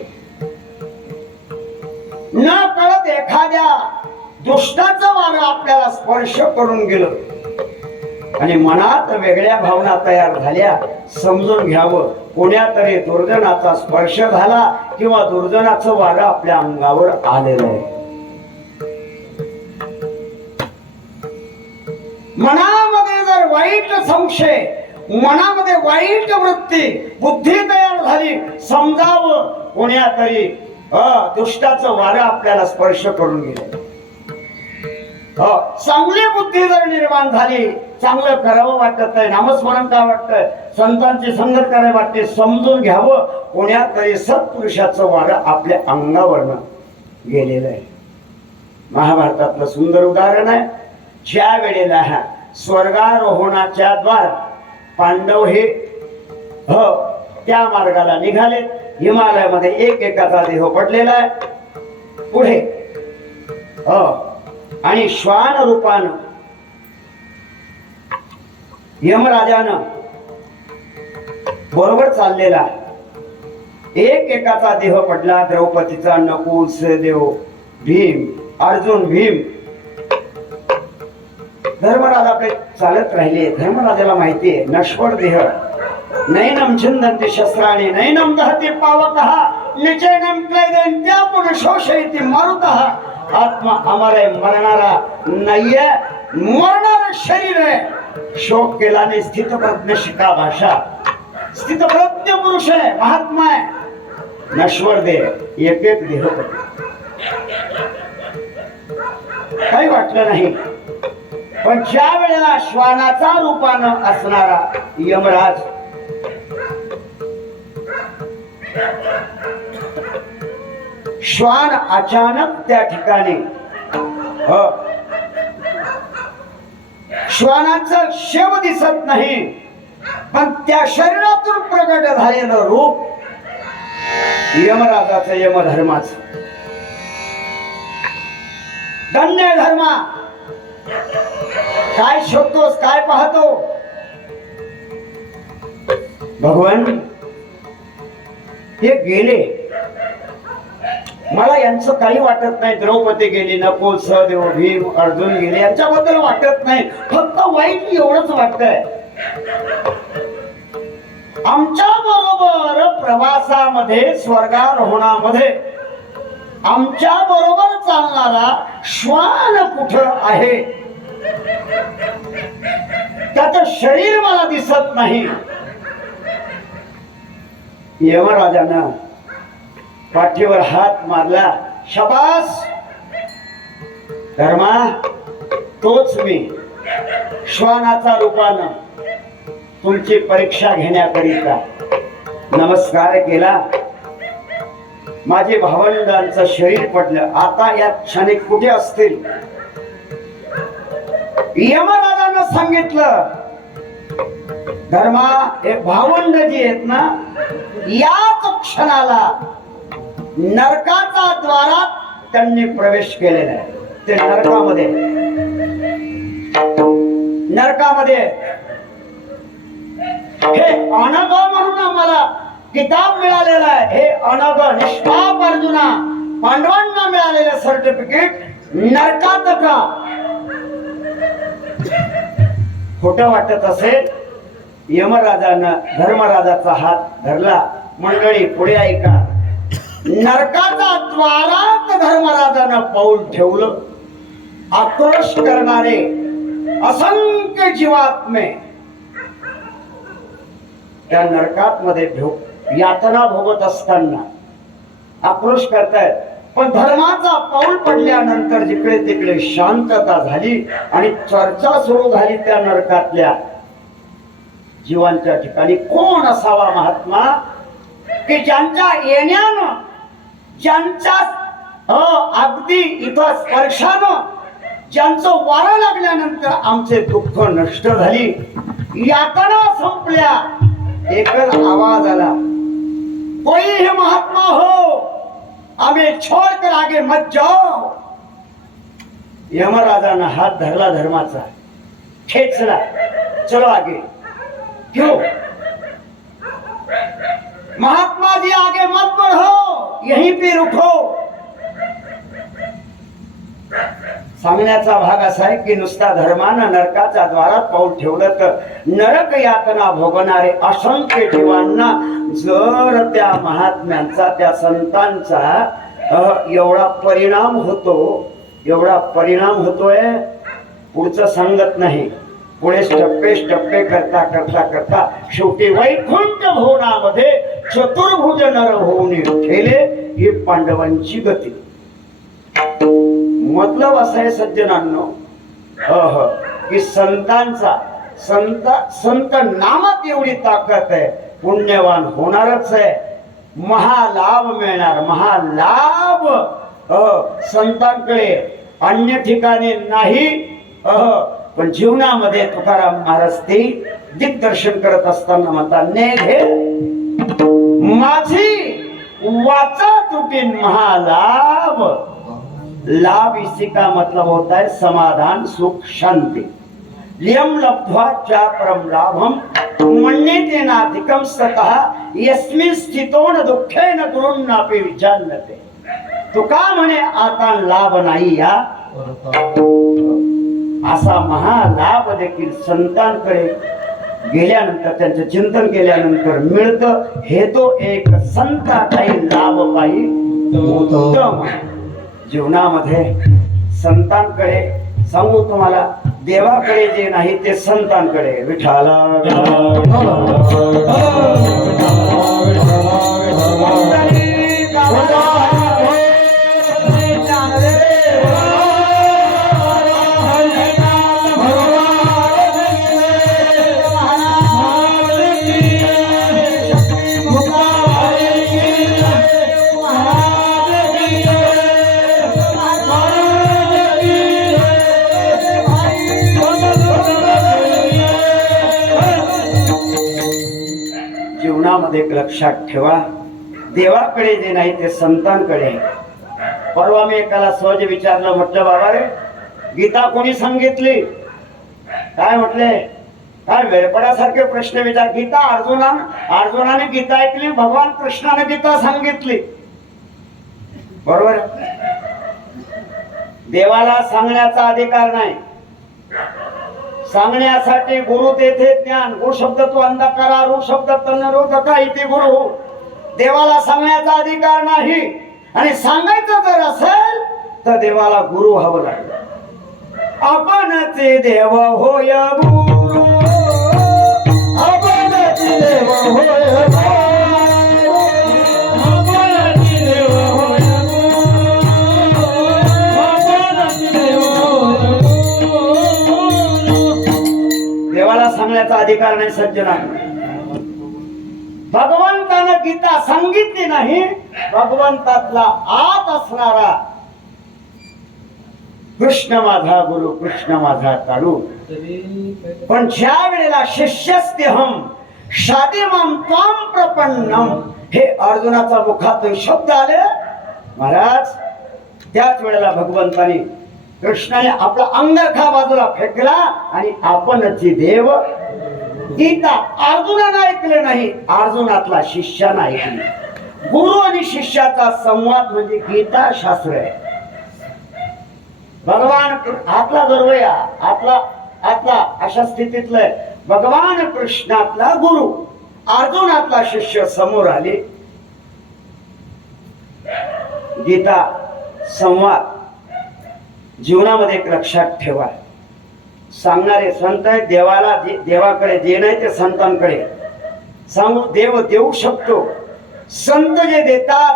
न कळत एखाद्या दुष्टाचं वारं आपल्याला स्पर्श करून गेलं आणि मनात वेगळ्या भावना तयार झाल्या. समजून घ्यावं, कोण्या तरी दुर्जनाचा स्पर्श झाला किंवा दुर्जनाचं वारं आपल्या अंगावर आलेलं आहे. मनामध्ये जर वाईट संशय, मनामध्ये वाईट वृत्ती, बुद्धी तयार झाली, समजावं कोण्या तरी दुष्टाचं वारं आपल्याला स्पर्श करून गेलं. चांगली बुद्धी जर निर्माण झाली, चांगलं करावं वाटत आहे, नामस्मरण का वाटतंय, संतांची संगत करायला वाटते, समजून घ्यावं कोण्या तरी सत्पुरुषाचं वारं आपल्या अंगावरनं गेलेलं आहे. महाभारतातलं सुंदर उदाहरण आहे. ज्या वेळेला स्वर्गारोहणाच्या द्वार पांडव हे त्या मार्गाला निघाले, हिमालयामध्ये एकाचा देह पडलेला आहे पुढे, आणि श्वान रूपानं यमराजानं बरोबर चाललेला एकाचा देह पडला. द्रौपदीचा, नकुल, सहदेव, भीम, अर्जुन, भीम. धर्मराज आपले चालत राहिले. धर्मराजाला माहितीये नश्वर देह, नैनम छिंदन्ति शस्त्राणि नैनम दहति पावकः निचैनम क्लेदन्त्यापुन शोषयति मरुतः. आत्मा अमर आहे, मरणारा नाहीये, मरणार शरीर आहे. शोक केल्याने स्थितप्रज्ञ शिका भाषा. स्थितप्रज्ञ पुरुष आहे, महात्मा आहे. नश्वर देह, एक एक देह काही वाटलं नाही. पण ज्या वेळेला श्वानाचा रूपानं असणारा यमराज श्वान अचानक त्या ठिकाणी श्वानाचं शेव दिसत नाही, पण त्या शरीरातून प्रगट झालेलं रूप यमराजाचं, यमधर्माचं. धन्य धर्मा, काय शोधतोस, काय पाहतो? भगवान हे गेले, मला यांचं काही वाटत नाही. द्रौपदी गेली, नकुल, सहदेव, भीम, अर्जुन गेले, यांच्याबद्दल वाटत नाही. फक्त वाईट एवढंच वाटतंय. आमच्या बरोबर प्रवासामध्ये, स्वर्गारोहणामध्ये आमच्या बरोबर चालणारा श्वान कुठं आहे, त्याचं शरीर मला दिसत नाही. यमराजानं पाठीवर हात मारला. शबास धर्मा, तोच मी श्वानाचा रूपानं तुमची परीक्षा घेण्याकरिता नमस्कार केला. माझे भावंडांचं शरीर पडलं. आता या क्षणी कुठे असतील? यमराजानं सांगितलं, धर्मा, हे भावंड जी आहेत ना, याच क्षणाला नरकाचा द्वारात त्यांनी प्रवेश केलेला आहे. ते नरकामध्ये हे अनग म्हणून आम्हाला किताब मिळालेला आहे. हे अनग, निष्पाप अर्जुना, पांडवांना मिळालेलं सर्टिफिकेट नरकात का? खोटं वाटत असेल, यमराजानं धर्मराजाचा हात धरला. मंडळी पुढे ऐका. नरकाचा द्वारात धर्मराजानं पाऊल ठेवलं. आक्रोश करणारे असंख्य जीवात्मे त्या नरकात मध्ये यातना भोगत असताना आक्रोश करतायत. पण धर्माचा पाऊल पडल्यानंतर जिकडे तिकडे शांतता झाली आणि चर्चा सुरू झाली त्या नरकातल्या जीवांच्या ठिकाणी. कोण असावा महात्मा की ज्यांच्या येण्यानं, ज्यांच्या अगदी इथं स्पर्शानं, ज्यांचं वारं लागल्यानंतर आमचे दुःख नष्ट झाली, यातना संपल्या. एकच आवाज आला, कोई है महात्मा हो, हमें छोड़कर आगे मत जाओ. यमराजानं हात धरला धर्माचा, खेचला, चलो आगे. क्यों? महात्मा जी आगे मत बढ़ो, यहीं पे रुको. सांगण्याचा भाग असा आहे की नुसता धर्मानं नरकाच्या द्वारात पाऊल ठेवलं तर नरक यातना भोगणारे असंख्य जीवांना जर त्या महात्म्यांचा त्या संतांचा एवढा परिणाम होतोय, पुढचं सांगत नाही. पुढे स्टप्पे करता करता करता शेवटी वैकुंठ भुवनामध्ये चतुर्भुज नर होऊन ठेले. ही पांडवांची गती. मतलब असं आहे सज्जनांनो, की संतांचा संत नामात एवढी ताकद आहे. पुण्यवान होणारच आहे, महालाभ मिळणार. महालाभ संतांकडे अन्य ठिकाणी नाही. पण जीवनामध्ये तुकाराम महाराज ते दिग्दर्शन करत असताना म्हणतात, नेघे माझी वाचा तुटीन महालाभ. लाभ इसी का मतलब होता है समाधान, सुख, शांति. लियम लब्ध्वा च परम लाभम मन्यते नाधिकम सतः यस्मिन् स्थितो न दुःखेन गुरुन्नापि विचारते. तुका म्हणे आता लाभ नाही या. असा महालाभ देखील संतांकडे गेल्यानंतर, त्यांचं चिंतन केल्यानंतर मिळतं. हे तो एक संतांचाही लाभ पाहिजे उत्तम. जीवनामध्ये संतांकडे सांगू तुम्हाला, देवाकडे जे नाही ते संतांकडे. विठाला जीवनामध्ये एक लक्षात ठेवा, देवाकडे जे नाही ते संतांकडे. परवा मी एकाला सहज विचारलं, म्हटलं बाबा रे गीता कोणी सांगितली? काय म्हटले, काय वेळपडासारखे प्रश्न विचार. गीता अर्जुनाने गीता ऐकली, भगवान कृष्णाने गीता सांगितली. बरोबर. देवाला सांगण्याचा अधिकार नाही. सांगण्यासाठी गुरु तेथे ज्ञान. गुरु शब्द तो अंधकारा, रू शब्द तन्नरोधका इथे गुरु. देवाला सांगण्याचा अधिकार नाही. आणि सांगायचं जर असेल तर देवाला गुरु हवं लागेल. आपणचे देव होय गुरु, आपणचे देव होय सांगण्याचा अधिकार नाही सज्जनांना. भगवंतानं गीता सांगितली नाही. भगवंतातला आत असणारा कृष्ण माझा गुरु, कृष्ण माझा काळू. पण ज्या वेळेला शिष्यस्तेहम शादिमाम त्वाम प्रपन्नम हे अर्जुनाचा मुखातून शब्द आले महाराज, त्याच वेळेला भगवंताने कृष्णाने आपला अंगरखा बाजूला फेकला आणि आपणची देव. गीता अर्जुनानं ऐकले नाही, अर्जुनातला शिष्यानं ऐकली. गुरु आणि शिष्याचा संवाद म्हणजे गीता शास्त्र आहे. भगवान आपला गर्वया आपला अशा स्थितीतलं भगवान कृष्णातला गुरु, अर्जुनातला शिष्य समोर आले. गीता संवाद जीवनामध्ये एक लक्षात ठेवा. सांगणारे संत आहे. देवाकडे जे नाही ते संतांकडे सांगू. देव देऊ शकतो. संत जे देतात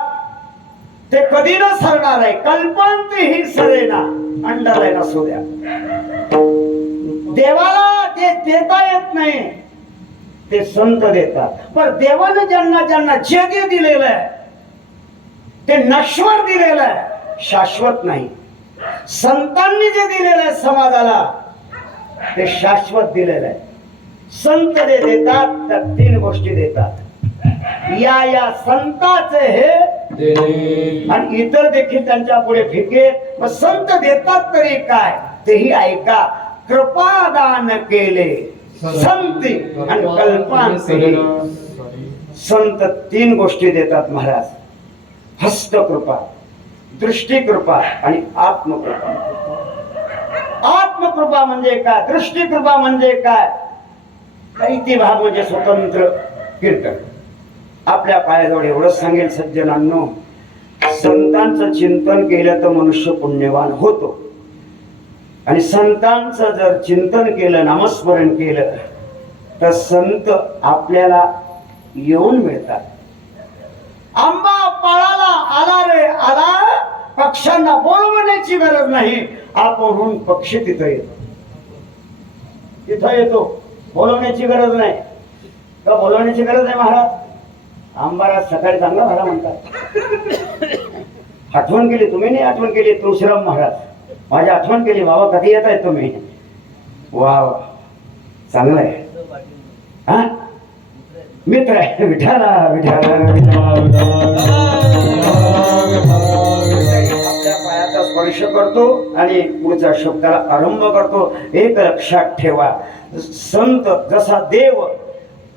ते कधी न सरणार आहे. कल्पांतही सरेना, अंडरलाईन असू द्या. देवाला ते देता येत नाही, ते संत देतात. पण देवानं ज्यांना जे दिलेलं आहे ते नश्वर दिलेलं आहे, शाश्वत नाही. संतांनी जे दिलेलं आहे समाजाला ते शाश्वत दिलेलं आहे. संत जे देतात त्या 3 गोष्टी देतात. या संताचे हे आणि इतर देखील त्यांच्या पुढे फिके. मग संत देतात तरी काय तेही ऐका. कृपादान केले संती आणि कल्पांती. संत 3 गोष्टी देतात महाराज, हस्तकृपा, दृष्टिकृपा आणि आत्मकृपा. आत्मकृपा म्हणजे काय, दृष्टिकृपा म्हणजे काय, भाग म्हणजे स्वतंत्र कीर्तन. आपल्या पायाजवळ एवढंच सांगेल सज्जनांनो, संतांचं चिंतन केलं तर मनुष्य पुण्यवान होतो. आणि संतांचं जर चिंतन केलं, नामस्मरण केलं तर संत आपल्याला येऊन मिळतात. आंबा पाळाला आला रे आला, पक्ष्यांना बोलवण्याची गरज नाही, आपण पक्षी तिथं येतो. तिथं येतो, बोलवण्याची गरज नाही. का बोलवण्याची गरज आहे महाराज? आंबाराज सकाळी चांगला झाला म्हणतात. आठवण केली तुम्ही, नाही आठवण केली तुळशीराम महाराज, माझी आठवण केली, बाबा कधी येत आहे तुम्ही? वा वा, चांगलं आहे. हा, मित्र आहे. विठाला विठाला आपल्या पायाचा स्पर्श करतो आणि पुढच्या शब्दाला आरंभ करतो. एक लक्षात ठेवा, संत जसा देव,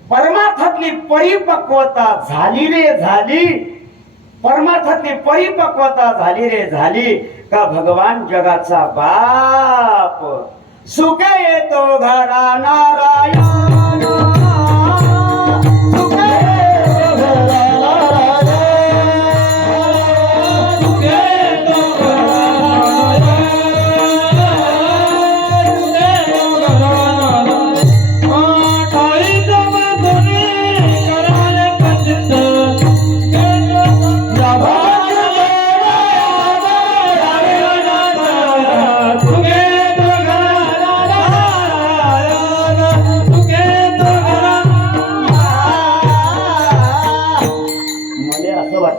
परमार्थातली परिपक्वता झाली रे झाली, परमार्थातली परिपक्वता झाली रे झाली का भगवान जगाचा बाप. सुख येतो घरा नारायण, सुख येतो घरा नारायण, सुख येतो घरा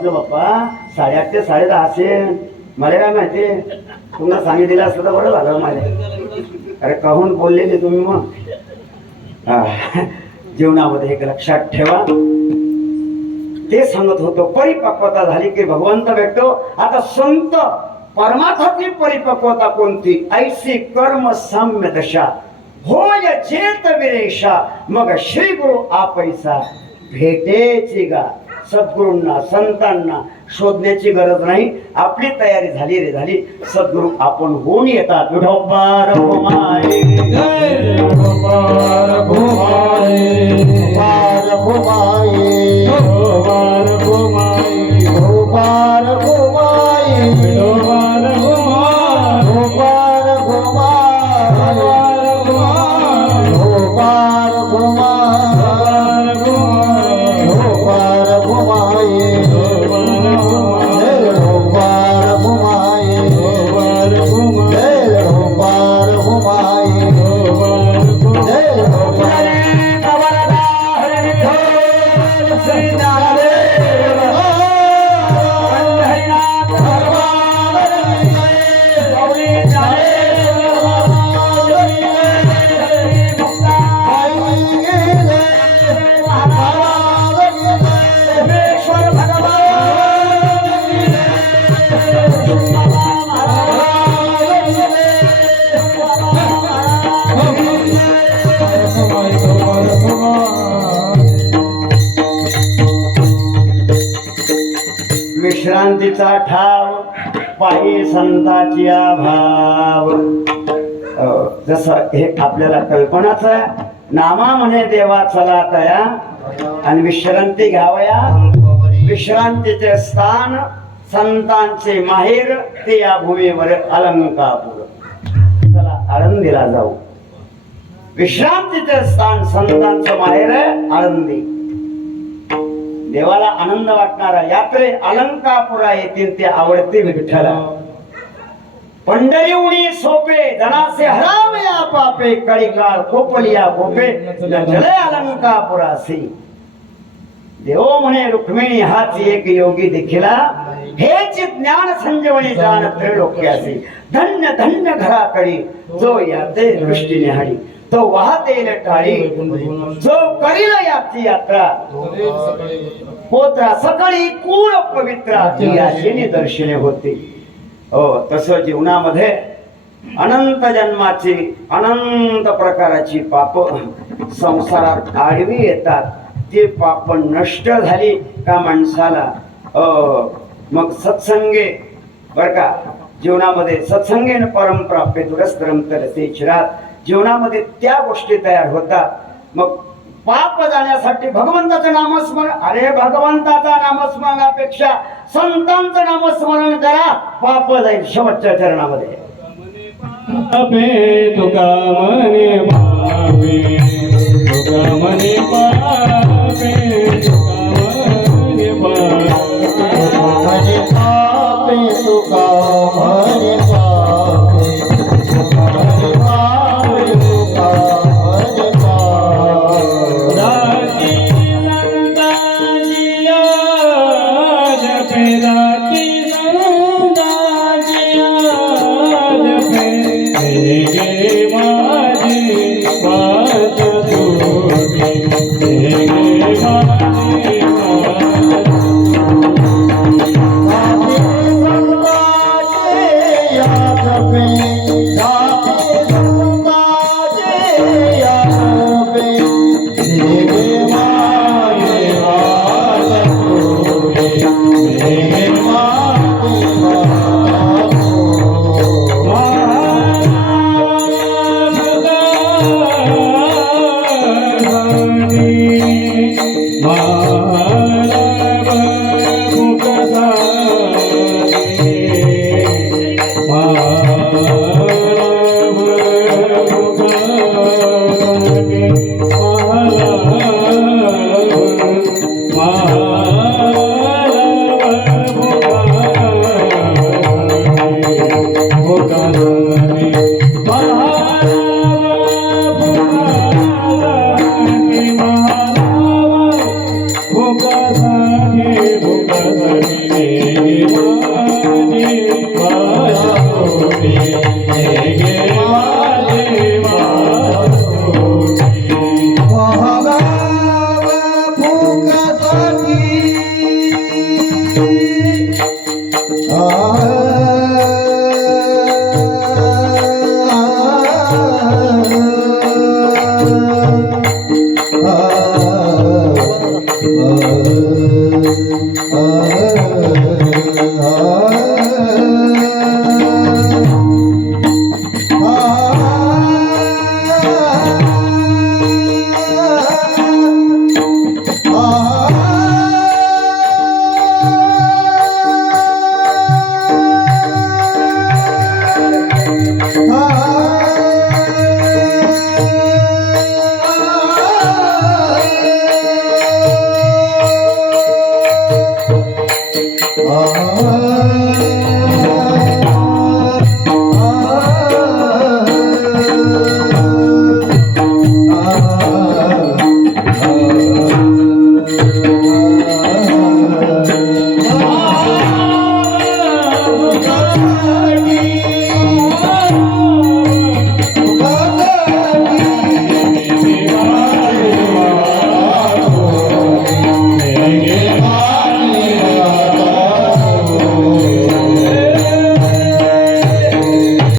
बाप्पा 8:30 ते 10:30 असेल. मला काय माहिती, तुम्हाला सांगितलं असतं तर बरं झालं. मला अरे कहून बोललेले तुम्ही. मग जीवनामध्ये एक लक्षात ठेवा, ते सांगत होतो परिपक्वता झाली की भगवंत भेटतो. आता संत परमार्थातली परिपक्वता कोणती? ऐसी कर्म साम्य दशा होय चेत विरेशा, मग श्री गुरु आपैसा भेटेची गा. सद्गुरूंना संतांना शोधण्याची गरज नाही, आपली तयारी झाली रे झाली. सद्गुरू आपण होऊन येतात. विठोबार घुमाई, विठोबार घुमाई, विठोबार घुमाई, विठोबार घुमाई, विठोबार घुमाई, विठोबार घुमाई, विठोबार घुमाई, विठोबार विश्रांतीचा ठाव पायी संताची भाव. जसं हे आपल्याला कल्पनाच आहे. नामा म्हणे देवा चला तया आणि विश्रांती घ्यावया. विश्रांतीचे स्थान संतांचे माहेर ते या भूमीवर अलंकापूर. चला आळंदीला जाऊ. विश्रांतीचे स्थान संतांचं माहेर आहे आळंदी. देवाला आनंद वाटणारा यात्रे अलंकापुरा येतील ते आवडते विठ्ठला. पंढरी उणी सोपे धनासे हरावया पापे, कळीकाळ कोपलिया कोपे जले अलंकापुरासी. देव म्हणे रुक्मिणी हाच एक योगी देखिला, हेच ज्ञान संजीवनी जाण त्रैलोक्यासी. धन्य धन्य घराकडे जो याते दृष्टीने हाडी, तो वाहतेल टाळी जो करील याची यात्रा. होता सकाळी कुळ पवित्रा याचे दर्शने होते. हो, तसं जीवनामध्ये अनंत जन्माची अनंत प्रकारची पाप संसारात आडवी येतात ते पाप नष्ट झाली का माणसाला मग सत्संगे बर का जीवनामध्ये सत्संगेन परम प्राप्य दुरस्तरम तरते चिरात जीवनामध्ये त्या गोष्टी तयार होतात मग पाप जाण्यासाठी भगवंताचं नामस्मरण अरे भगवंताचा नामस्मरणापेक्षा संतांचं नामस्मरण करा पाप जाईल शेवटच्या चरणामध्ये अबे तुका म्हणे